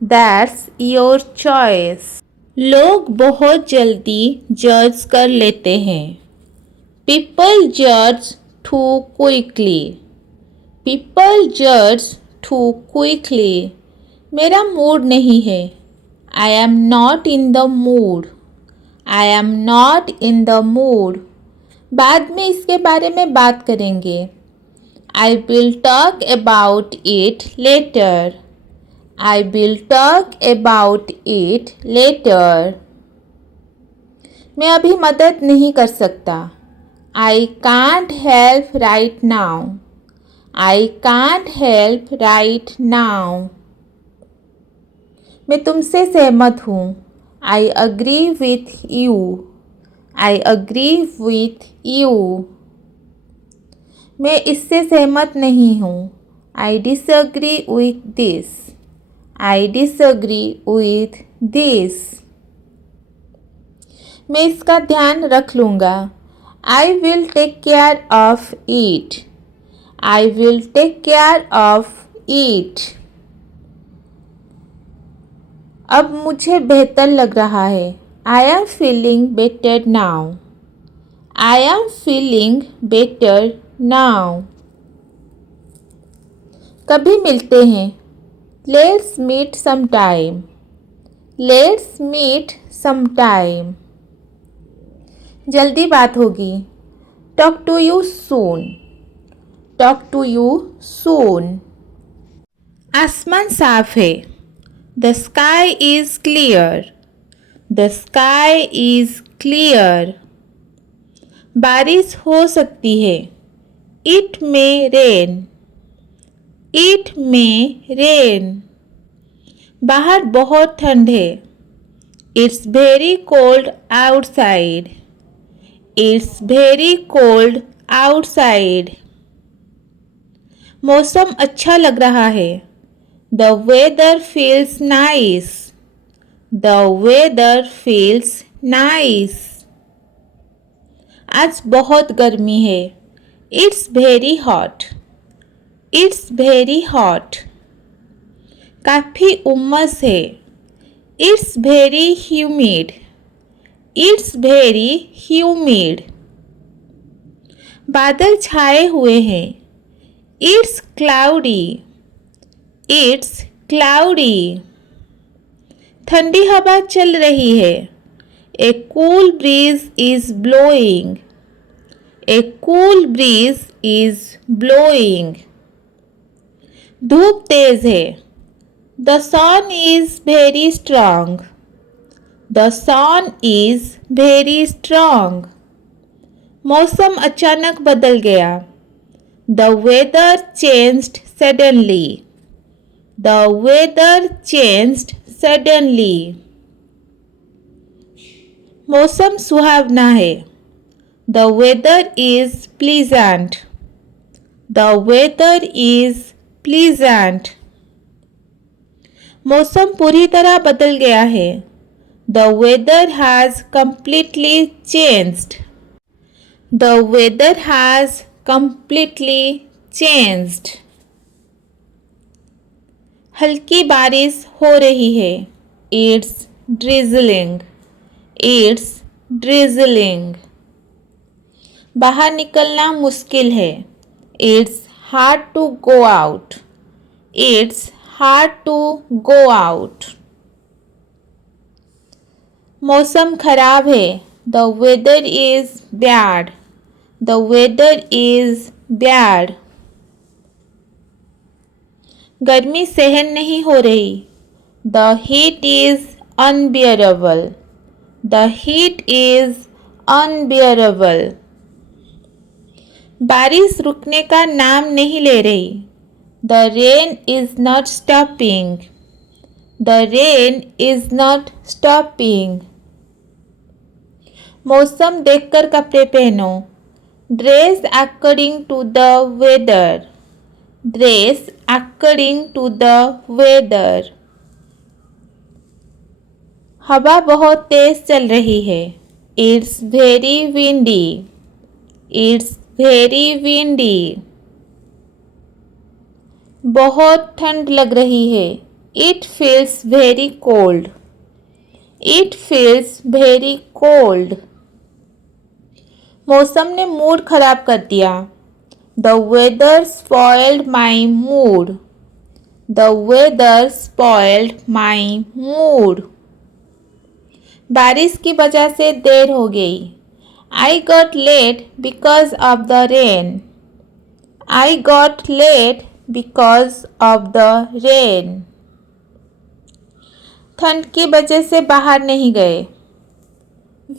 That's your choice. लोग बहुत जल्दी जज कर लेते हैं. People judge too quickly. People judge too quickly. मेरा मूड नहीं है. I am not in the mood. I am not in the mood. बाद में इसके बारे में बात करेंगे. I will talk about it later. I will talk about it later. मैं अभी मदद नहीं कर सकता. I can't help right now. I can't help right now. मैं तुमसे सहमत हूँ. I agree with you. I agree with you. मैं इससे सहमत नहीं हूँ. I disagree with this. I disagree with this. मैं इसका ध्यान रख लूँगा. I will take care of it. I will take care of it. अब मुझे बेहतर लग रहा है. I am feeling better now. I am feeling better now. कभी मिलते हैं. Let's meet sometime. Let's meet sometime. जल्दी बात होगी. Talk to you soon. Talk to you soon. आसमान साफ है. The sky is clear. The sky is clear. बारिश हो सकती है. It may rain. It may rain. बाहर बहुत ठंड है. It's very cold outside. It's very cold outside. मौसम अच्छा लग रहा है. The weather feels nice. The weather feels nice. आज बहुत गर्मी है. It's very hot. It's very hot. काफ़ी उमस है. It's very humid. It's very humid. बादल छाए हुए हैं. It's cloudy. It's cloudy. ठंडी हवा चल रही है. A cool breeze is blowing. A cool breeze is blowing. धूप तेज है. The sun is very strong. The sun is very strong. मौसम अचानक बदल गया. The weather changed suddenly. The weather changed suddenly. मौसम सुहावना है. The weather is pleasant. The weather is pleasant. मौसम पूरी तरह बदल गया है. The weather has completely changed. The weather has completely changed. हल्की बारिश हो रही है. It's drizzling. It's drizzling. बाहर निकलना मुश्किल है. It's hard to go out. It's hard to go out. मौसम खराब है. The weather is bad. The weather is bad. गर्मी सहन नहीं हो रही. The heat is unbearable. The heat is unbearable. बारिश रुकने का नाम नहीं ले रही. The rain is not stopping. The rain is not stopping. मौसम देखकर कपड़े पहनो. Dress according to the weather. Dress according to the weather. हवा बहुत तेज चल रही है. It's very windy. It's very windy. बहुत ठंड लग रही है. It feels very cold. It feels very cold. मौसम ने मूड खराब कर दिया. The weather spoiled my mood. The weather spoiled my mood. बारिश की वजह से देर हो गई. I got late because of the rain. I got late because of the rain. ठंड की वजह से बाहर नहीं गए.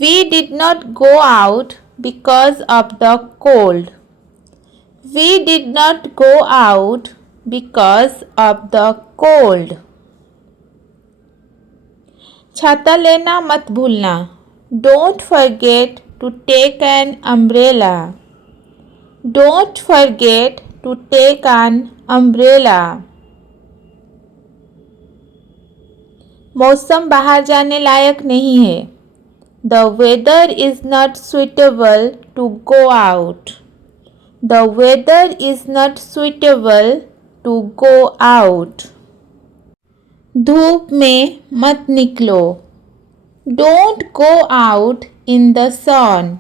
We did not go out because of the cold. We did not go out because of the cold. छाता लेना मत भूलना. Don't forget to take an umbrella. Don't forget to take an umbrella. मौसम बाहर जाने लायक नहीं है. The weather is not suitable to go out. The weather is not suitable to go out. धूप में मत निकलो. Don't go out in the sun.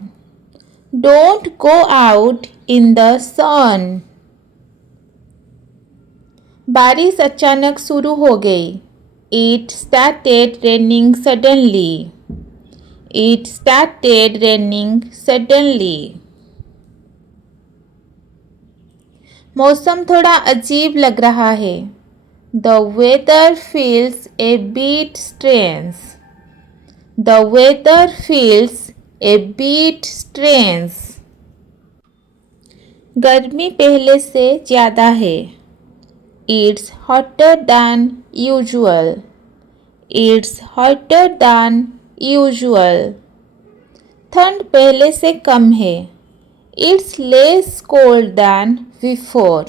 Don't go out in the sun. बारिश अचानक शुरू हो गई. It started raining suddenly. It started raining suddenly. मौसम थोड़ा अजीब लग रहा है. The weather feels a bit strange. The weather feels a bit strange. गर्मी पहले से ज़्यादा है. It's hotter than usual. It's hotter than usual. ठंड पहले से कम है. It's less cold than before.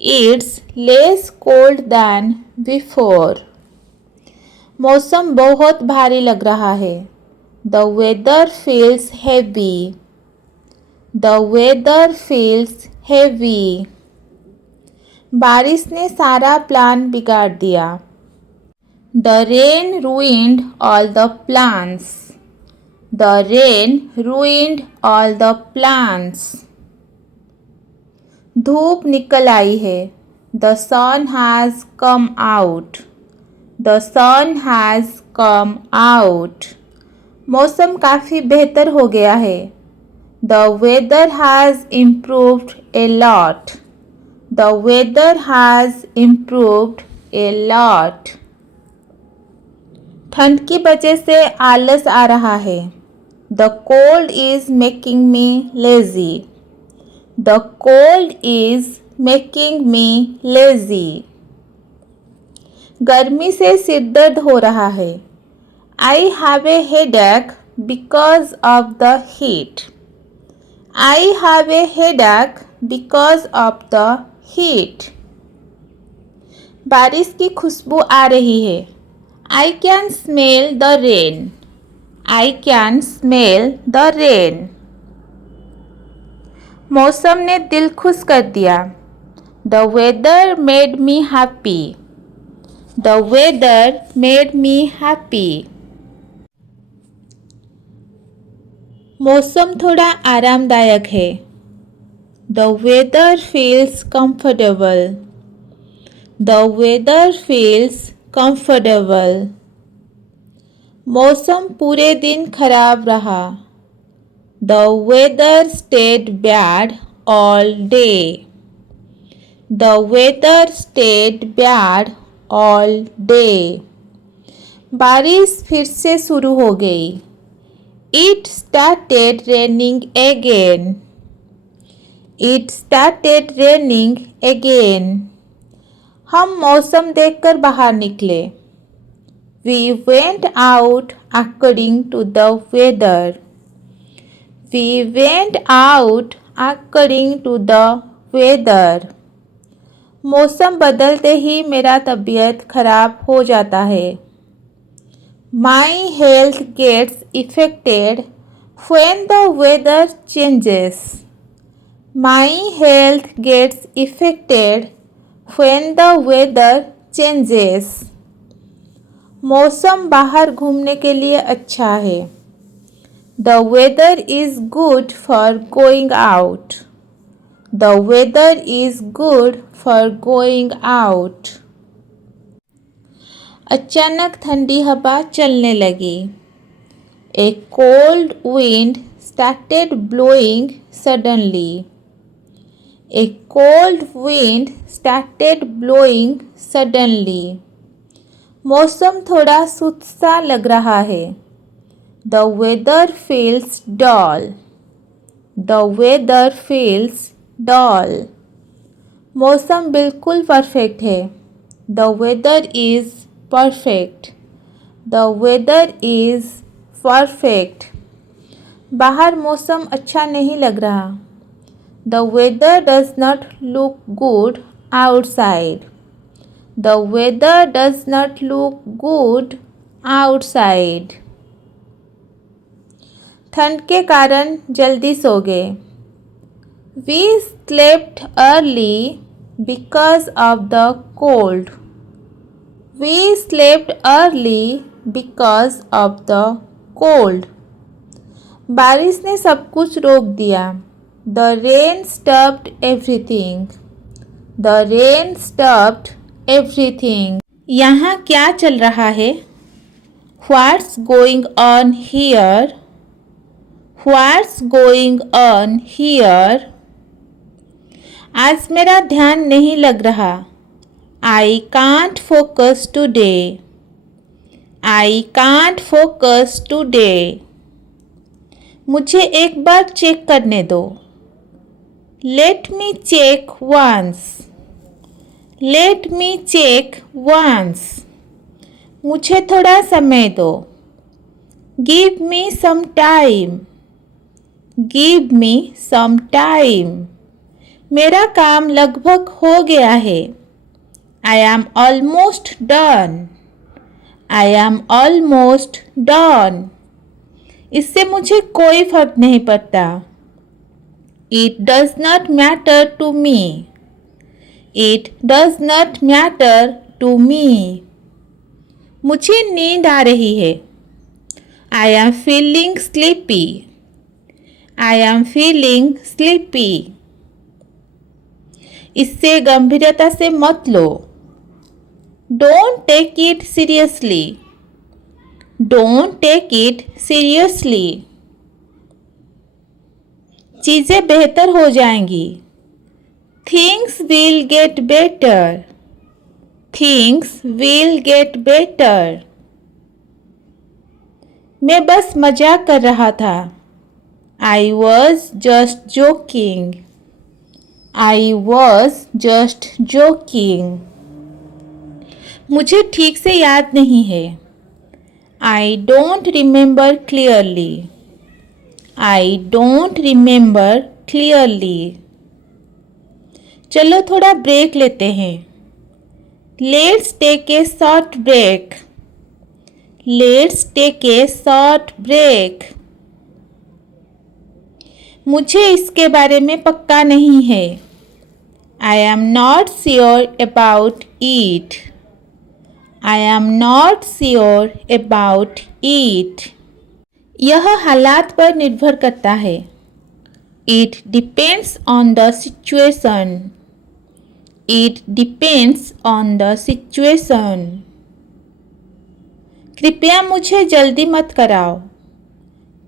It's less cold than before. मौसम बहुत भारी लग रहा है. The weather feels heavy. The weather feels heavy. बारिश ने सारा प्लान बिगाड़ दिया. The rain ruined all the plans. The rain ruined all the plans. धूप निकल आई है. The sun has come out. The sun has come out. मौसम काफ़ी बेहतर हो गया है. The weather has improved a lot. The weather has improved a lot. ठंड की वजह से आलस आ रहा है. The cold is making me lazy. The cold is making me lazy. गर्मी से सिर दर्द हो रहा है. I have a headache because of the heat. I have a headache because of the heat. बारिश की खुशबू आ रही है. I can smell the rain. I can smell the rain. मौसम ने दिल खुश कर दिया. The weather made me happy. The weather made me happy. मौसम थोड़ा आरामदायक है. The weather feels comfortable. The weather feels comfortable. मौसम पूरे दिन खराब रहा. The weather stayed bad all day. The weather stayed bad all day. बारिश फिर से शुरू हो गई. It started raining again. It started raining again. हम मौसम देखकर बाहर निकले. We went out according to the weather. We went out according to the weather. मौसम बदलते ही मेरा तबीयत खराब हो जाता है. My health gets affected when the weather changes. My health gets affected when the weather changes. मौसम बाहर घूमने के लिए अच्छा है. The weather is good for going out. The weather is good for going out. अचानक ठंडी हवा चलने लगी. A cold wind started blowing suddenly. A cold wind started blowing suddenly. मौसम थोड़ा सुस्त सा लग रहा है. The weather feels dull. The weather feels dull. मौसम बिल्कुल परफेक्ट है. The weather is perfect. The weather is perfect. बाहर मौसम अच्छा नहीं लग रहा. The weather does not look good outside. The weather does not look good outside. ठंड के कारण जल्दी सो गए. We slept early because of the cold. We slept early because of the cold. बारिश ने सब कुछ रोक दिया. The rain stopped everything. The rain stopped everything. यहाँ क्या चल रहा है? What's going on here? What's going on here? आज मेरा ध्यान नहीं लग रहा. I can't focus today. I can't focus today. मुझे एक बार चेक करने दो. Let me check once. Let me check once. मुझे थोड़ा समय दो. Give me some time. Give me some time. मेरा काम लगभग हो गया है. I am almost done. I am almost done. इससे मुझे कोई फर्क नहीं पड़ता. It does not matter to me. It does not matter to me. मुझे नींद आ रही है. I am feeling sleepy. I am feeling sleepy. इससे गंभीरता से मत लो. Don't take it seriously. Don't take it seriously. चीज़ें बेहतर हो जाएंगी. Things will get better. Things will get better. मैं बस मजाक कर रहा था. I was just joking. I was just joking. मुझे ठीक से याद नहीं है. I don't remember clearly. I don't remember clearly. चलो थोड़ा ब्रेक लेते हैं. Let's take a short break. Let's take a short break. मुझे इसके बारे में पक्का नहीं है. I am not sure about it. I am not sure about it. यह हालात पर निर्भर करता है. It depends on the situation. It depends on the situation. कृपया मुझे जल्दी मत कराओ.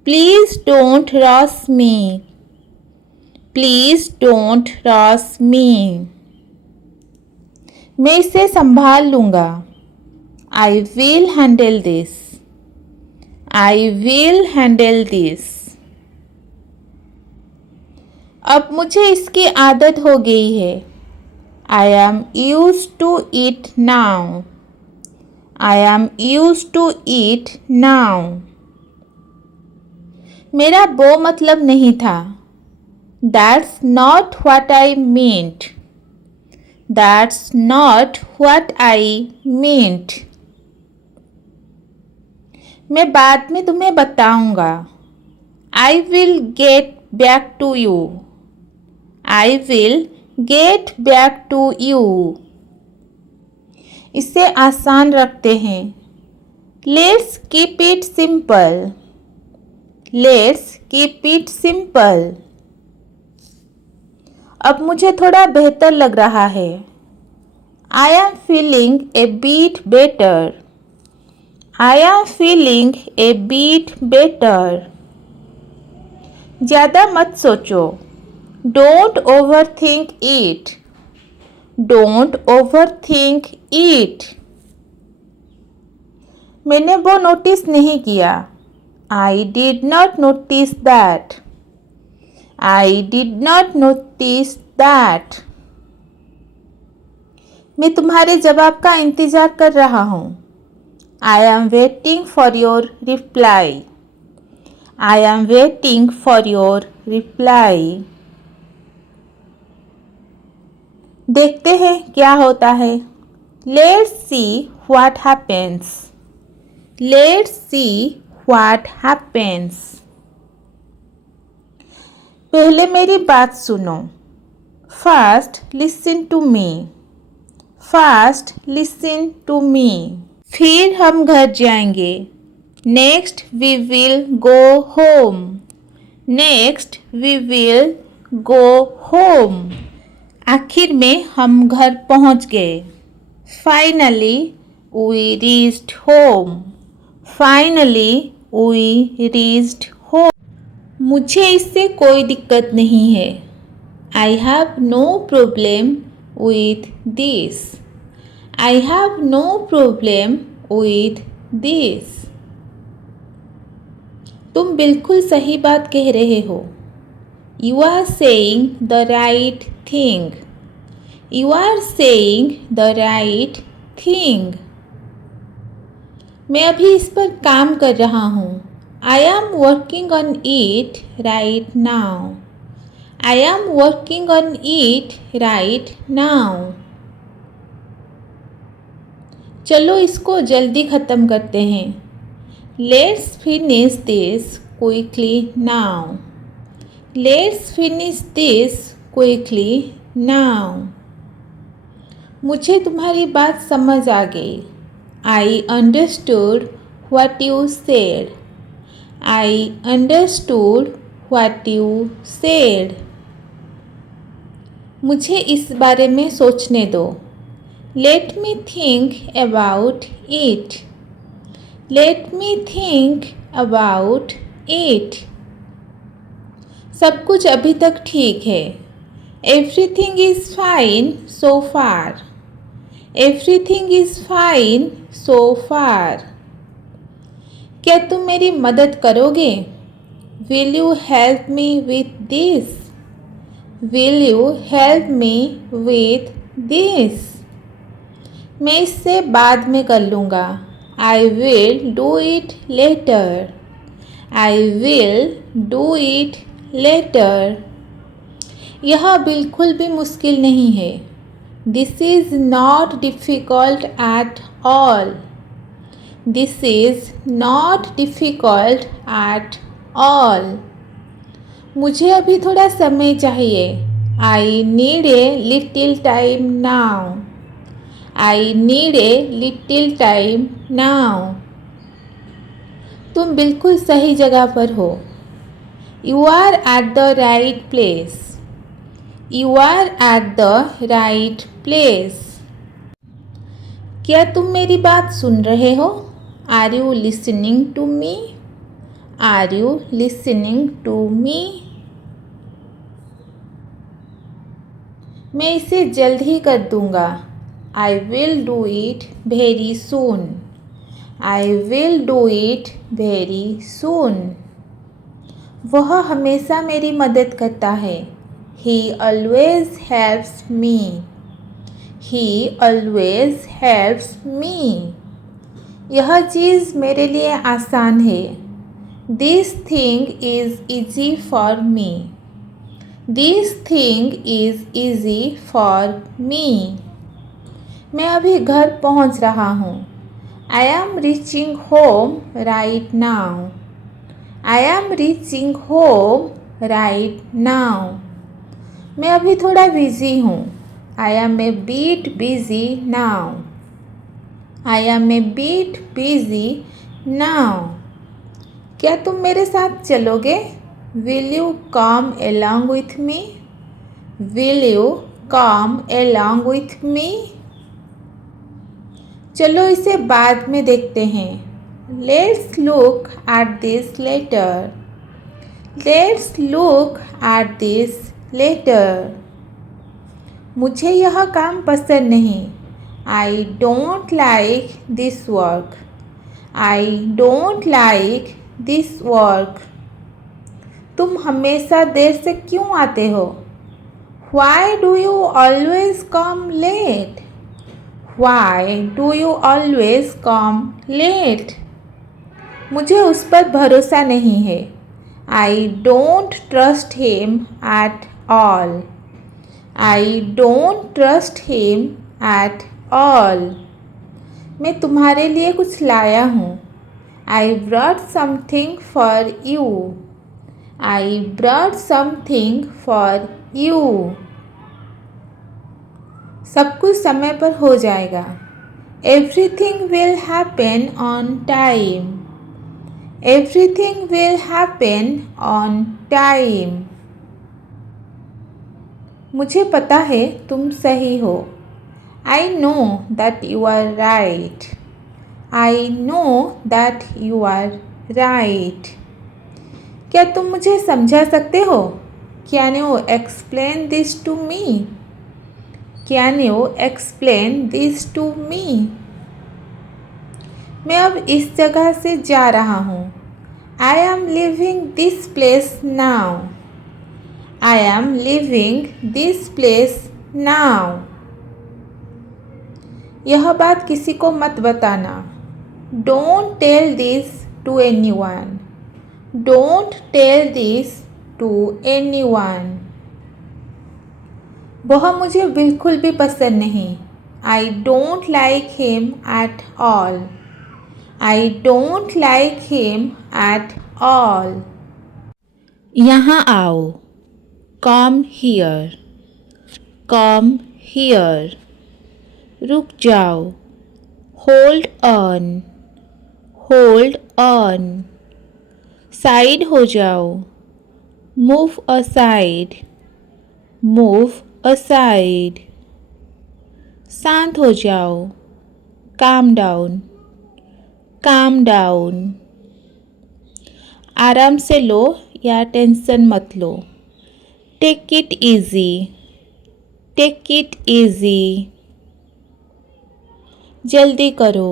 Please don't rush me. Please don't rush me. मैं इसे संभाल लूँगा. I will handle this. I will handle this. अब मुझे इसकी आदत हो गई है. I am used to it now. I am used to it now. मेरा वो मतलब नहीं था. That's not what I meant. That's not what I meant. मैं बाद में तुम्हें बताऊंगा. I will get back to you. I will get back to you. इसे आसान रखते हैं. Let's keep it simple. Let's keep it simple. अब मुझे थोड़ा बेहतर लग रहा है। I am feeling a bit better. I am feeling a bit better. ज़्यादा मत सोचो। Don't overthink it. Don't overthink it. मैंने वो नोटिस नहीं किया। I did not notice that. I did not notice that. मैं तुम्हारे जवाब का इंतज़ार कर रहा हूँ। I am waiting for your reply. I am waiting for your reply. देखते हैं क्या होता है। Let's see what happens. Let's see what happens. पहले मेरी बात सुनो। First listen to me. First listen to me. फिर हम घर जाएंगे। Next we will go home. Next we will go home. आखिर में हम घर पहुंच गए। Finally we reached home. Finally we reached home. मुझे इससे कोई दिक्कत नहीं है। I have no problem with this. I have no problem with this. तुम बिल्कुल सही बात कह रहे हो। You are saying the right thing. You are saying the right thing. मैं अभी इस पर काम कर रहा हूँ। I am working on it right now. I am working on it right now. चलो इसको जल्दी ख़त्म करते हैं। Let's finish this quickly now. Let's finish this quickly now. मुझे तुम्हारी बात समझ आ गई। I understood what you said. I understood what you said. मुझे इस बारे में सोचने दो। Let me think about it. Let me think about it. सब कुछ अभी तक ठीक है। Everything is fine so far. Everything is fine so far. क्या तुम मेरी मदद करोगे? Will you help me with this? Will you help me with this? मैं इससे बाद में कर लूँगा। I will do it later. I will do it later. यह बिल्कुल भी मुश्किल नहीं है। This is not difficult at all. This is not difficult at all. मुझे अभी थोड़ा समय चाहिए। I need a little time now. I need a little time now. तुम बिल्कुल सही जगह पर हो। You are at the right place. You are at the right place. क्या तुम मेरी बात सुन रहे हो? Are you listening to me? Are you listening to me? मैं इसे जल्द ही कर दूंगा। I will do it very soon. I will do it very soon. वह हमेशा मेरी मदद करता है। He always helps me. He always helps me. यह चीज़ मेरे लिए आसान है। This thing is easy for me. This thing is easy for me. मैं अभी घर पहुंच रहा हूँ। I am reaching home right now. I am reaching home right now. मैं अभी थोड़ा बिजी हूँ। I am a bit busy now. I am a bit busy now. क्या तुम मेरे साथ चलोगे? Will you come along with me? Will you come along with me? चलो इसे बाद में देखते हैं. Let's look at this later. Let's look at this later. मुझे यह काम पसंद नहीं. I don't like this work. I don't like this work. तुम हमेशा देर से क्यों आते हो? Why do you always come late? Why do you always come late? मुझे उस पर भरोसा नहीं है. I don't trust him at all. I don't trust him at all. मैं तुम्हारे लिए कुछ लाया हूँ. I brought something for you. I brought something for you. सब कुछ समय पर हो जाएगा. Everything will happen on time. Everything will happen on time. मुझे पता है तुम सही हो. I know that you are right. I know that you are right. क्या तुम मुझे समझा सकते हो? Can you explain this to me? Can you explain this to me? मैं अब इस जगह से जा रहा हूँ. I am leaving this place now. I am leaving this place now. यह बात किसी को मत बताना. Don't tell this to anyone. Don't tell this to anyone. वह मुझे बिल्कुल भी पसंद नहीं. I don't like him at all. I don't like him at all. यहाँ आओ. Come here. Come here. रुक जाओ. Hold on. Hold on. Side हो जाओ. Move aside. Move aside. शांत हो जाओ. Calm down. Calm down. आराम से लो या टेंशन मत लो. Take it easy. Take it easy. जल्दी करो.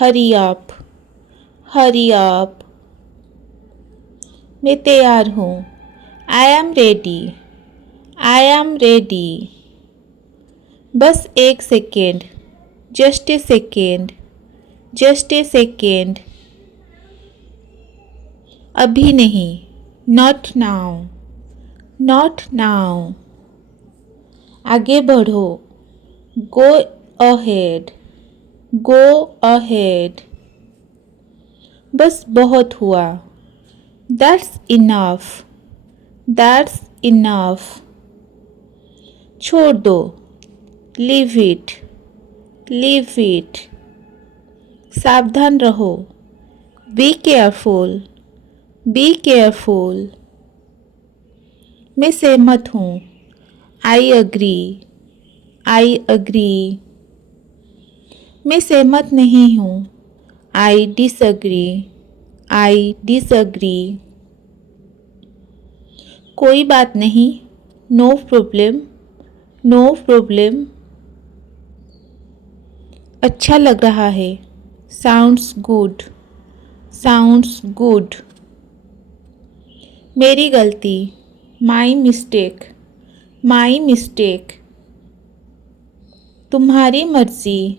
Hurry up. Hurry up. मैं तैयार हूँ. I am ready. I am ready. बस एक second. Just a second. Just a second. अभी नहीं. Not now. Not now. आगे बढ़ो. Go ahead. Go ahead. बस बहुत हुआ. That's enough. That's enough. छोड़ दो. Leave it. Leave it. सावधान रहो. Be careful. Be careful. मैं सहमत हूँ. I agree. I agree. मैं सहमत नहीं हूँ. I disagree. I disagree. कोई बात नहीं. No problem. No problem. अच्छा लग रहा है. Sounds good. Sounds good. मेरी गलती. My mistake. My mistake. तुम्हारी मर्जी.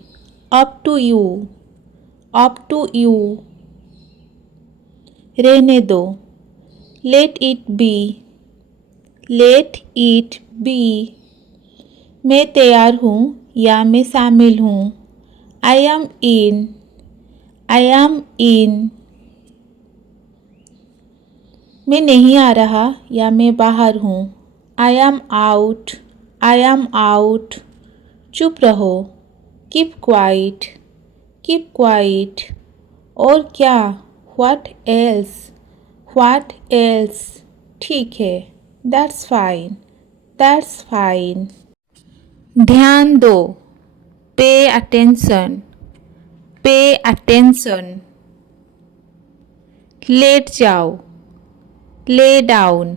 Up to you. Up to you. रहने दो. Let it be. Let it be. मैं तैयार हूँ या मैं शामिल हूँ. I am in. I am in. मैं नहीं आ रहा या मैं बाहर हूँ. I am out. I am out. चुप रहो. Keep quiet. Keep quiet. और क्या? What else? What else? ठीक है. That's fine. That's fine. ध्यान दो. Pay attention. Pay attention. लेट जाओ. Lay down.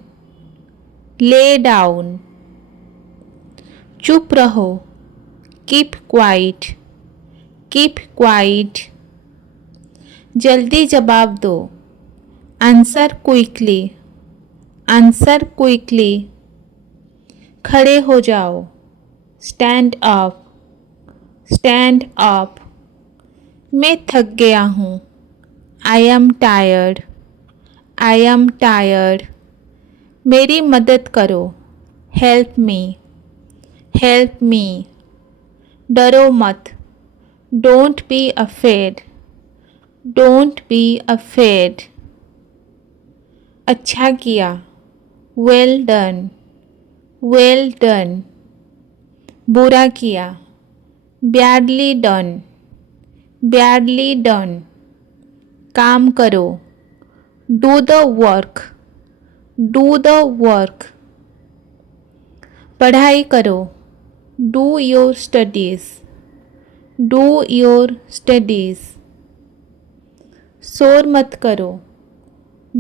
Lay down. चुप रहो. Keep quiet. Keep quiet. जल्दी जवाब दो. Answer quickly. Answer quickly. खड़े हो जाओ. Stand up. Stand up. मैं थक गया हूँ. I am tired. I am tired. मेरी मदद करो. Help me. Help me. डरो मत. Don't be afraid. Don't be afraid. अच्छा किया. Well done. Well done. बुरा किया. Badly done. Badly done. काम करो. Do the work. Do the work. पढ़ाई करो. Do your studies. Do your studies. शोर मत करो.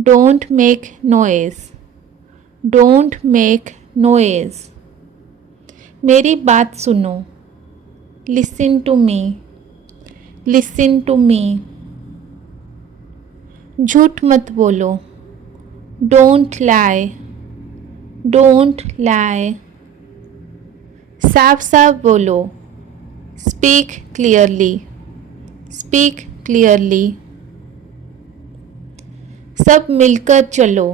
Don't make noise. Don't make noise. मेरी बात सुनो. Listen to me. Listen to me. झूठ मत बोलो. Don't lie. Don't lie. साफ साफ बोलो. Speak clearly. Speak clearly. सब मिलकर चलो.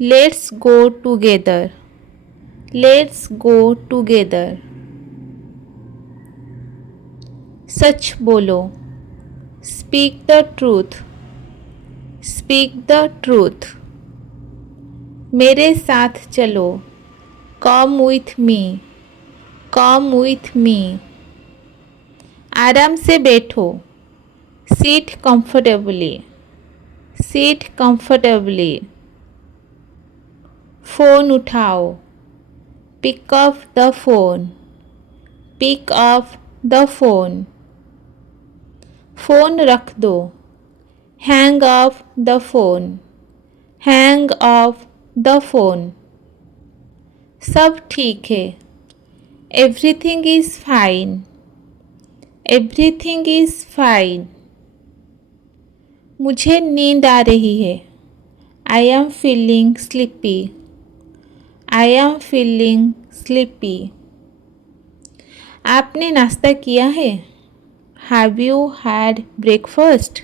Let's go together. Let's go together. सच बोलो. Speak the truth. Speak the truth. मेरे साथ चलो. Come with me. Come with me. आराम से बैठो. Sit comfortably. Sit comfortably. Phone उठाओ. Pick up the phone. Pick up the phone. Phone रख दो. Hang up the phone. Hang up the phone. सब ठीक है. Everything is fine. Everything is fine. मुझे नींद आ रही है. I am feeling sleepy. I am feeling sleepy. आपने नाश्ता किया है? Have you had breakfast?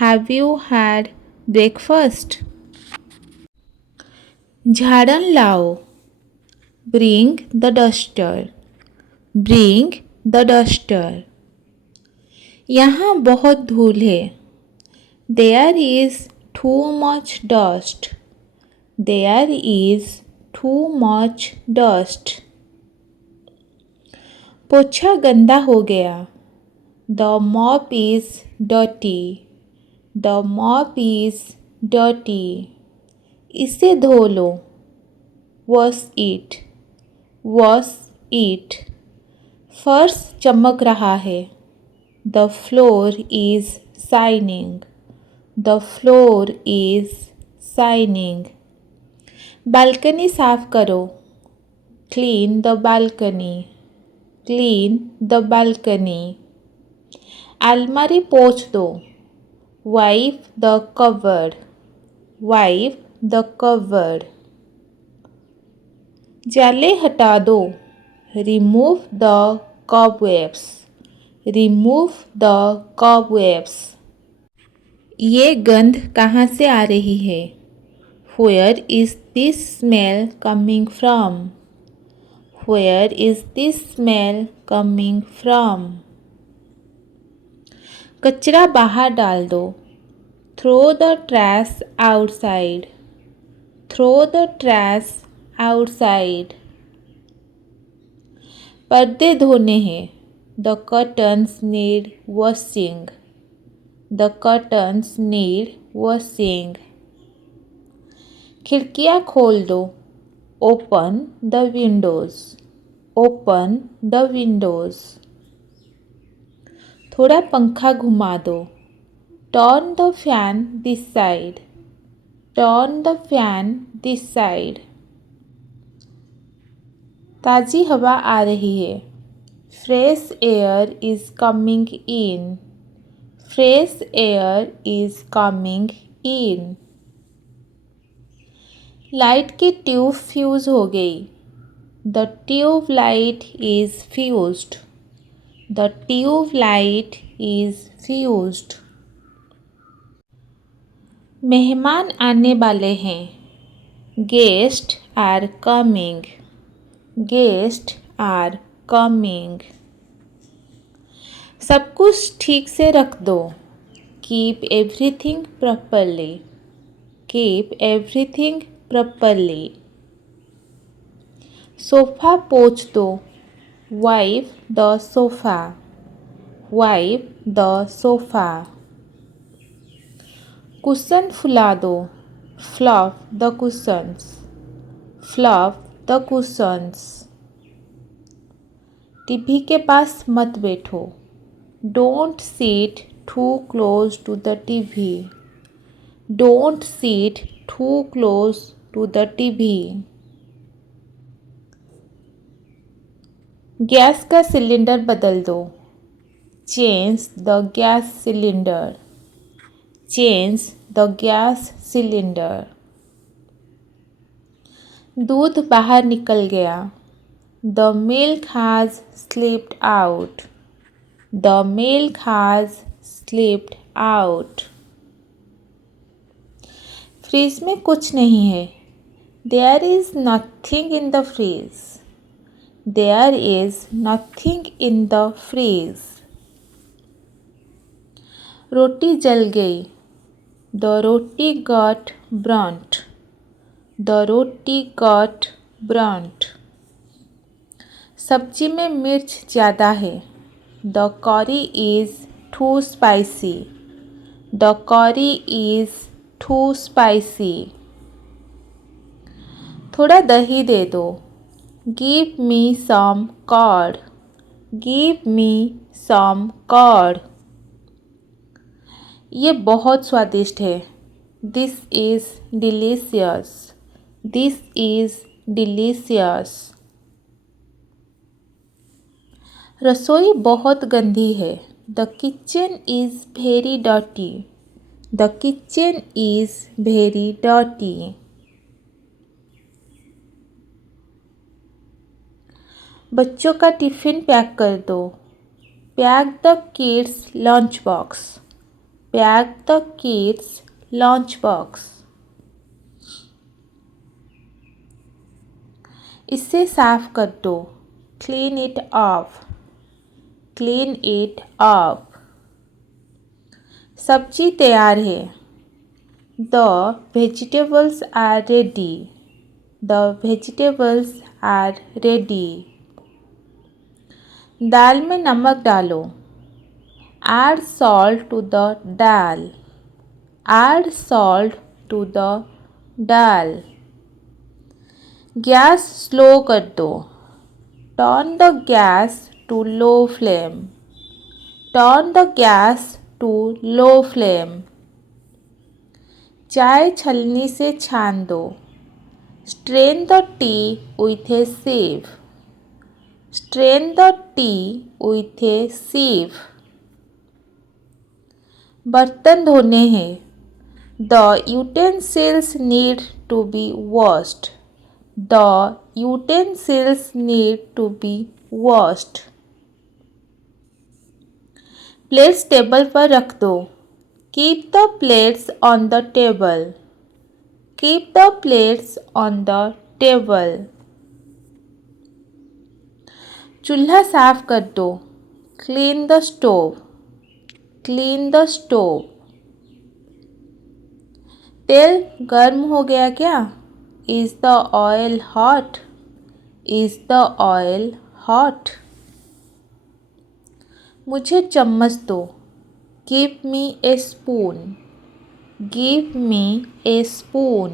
Have you had breakfast? झाड़न लाओ. Bring the duster. Bring the duster. यहाँ बहुत धूल है. There is too much dust. There is too much dust. पोछा गंदा हो गया. The mop is dirty. The mop is dirty. इसे धो लो. Wash it. Wash it. फर्श चमक रहा है. The floor is shining. The floor is shining. Balcony साफ करो. Clean the balcony. Clean the balcony. अलमारी पोंछ दो. Wipe the cupboard. Wipe the cupboard. जाले हटा दो. Remove the cobwebs. Remove the cobwebs. ये गंध कहाँ से आ रही है? Where is this smell coming from? Where is this smell coming from? कचरा बाहर डाल दो. Throw the trash outside. Throw the trash outside. पर्दे धोने हैं. The curtains need washing. The curtains need washing. खिड़कियाँ खोल दो. Open the windows, open the windows. थोड़ा पंखा घुमा दो, turn the fan this side, turn the fan this side. ताज़ी हवा आ रही है, fresh air is coming in, fresh air is coming in. Light की ट्यूब फ्यूज़ हो गई, the tube light is fused, the tube light is fused. मेहमान आने वाले हैं, guest are coming, guest are coming. सब कुछ ठीक से रख दो, keep everything properly, keep everything properly. Sofa पोंछ दो, wipe the sofa, wipe the sofa. Cushion फुला दो, fluff the cushions, fluff the cushions. TV के पास मत बैठो, don't seat too close to the TV, don't seat too close to the TV. Gas का cylinder बदल दो, change the gas cylinder, change the gas cylinder. दूध बाहर निकल गया, the milk has slipped out, the milk has slipped out. Fridge में कुछ नहीं है, there is nothing in the fridge, there is nothing in the fridge. रोटी जल गई, the roti got burnt, the roti got burnt. सब्जी में मिर्च ज़्यादा है, the curry is too spicy, the curry is too spicy. थोड़ा दही दे दो, give me some curd, give me some curd. ये बहुत स्वादिष्ट है, this is delicious, this is delicious. रसोई बहुत गंदी है, the kitchen is very dirty, the kitchen is very dirty. बच्चों का टिफ़िन पैक कर दो, pack the kids lunch box, pack the kids lunch box. इसे साफ कर दो, clean it off, clean it off. सब्जी तैयार है, the vegetables are ready, the vegetables are ready. दाल में नमक डालो, add salt to the dal, add salt to the dal. Gas slow कर दो, turn the gas to low flame, turn the gas to low flame. चाय छलनी से छान दो, strain the tea with a sieve, strain the tea with a sieve। बर्तन धोने हैं, the utensils need to be washed, the utensils need to be washed. Plates table पर रख दो, keep the plates on the table, keep the plates on the table. चूल्हा साफ कर दो, clean the stove, clean the stove. तेल गर्म हो गया क्या? Is the oil hot, is the oil hot. मुझे चम्मच दो, गिव मी ए स्पून, गिव मी ए स्पून।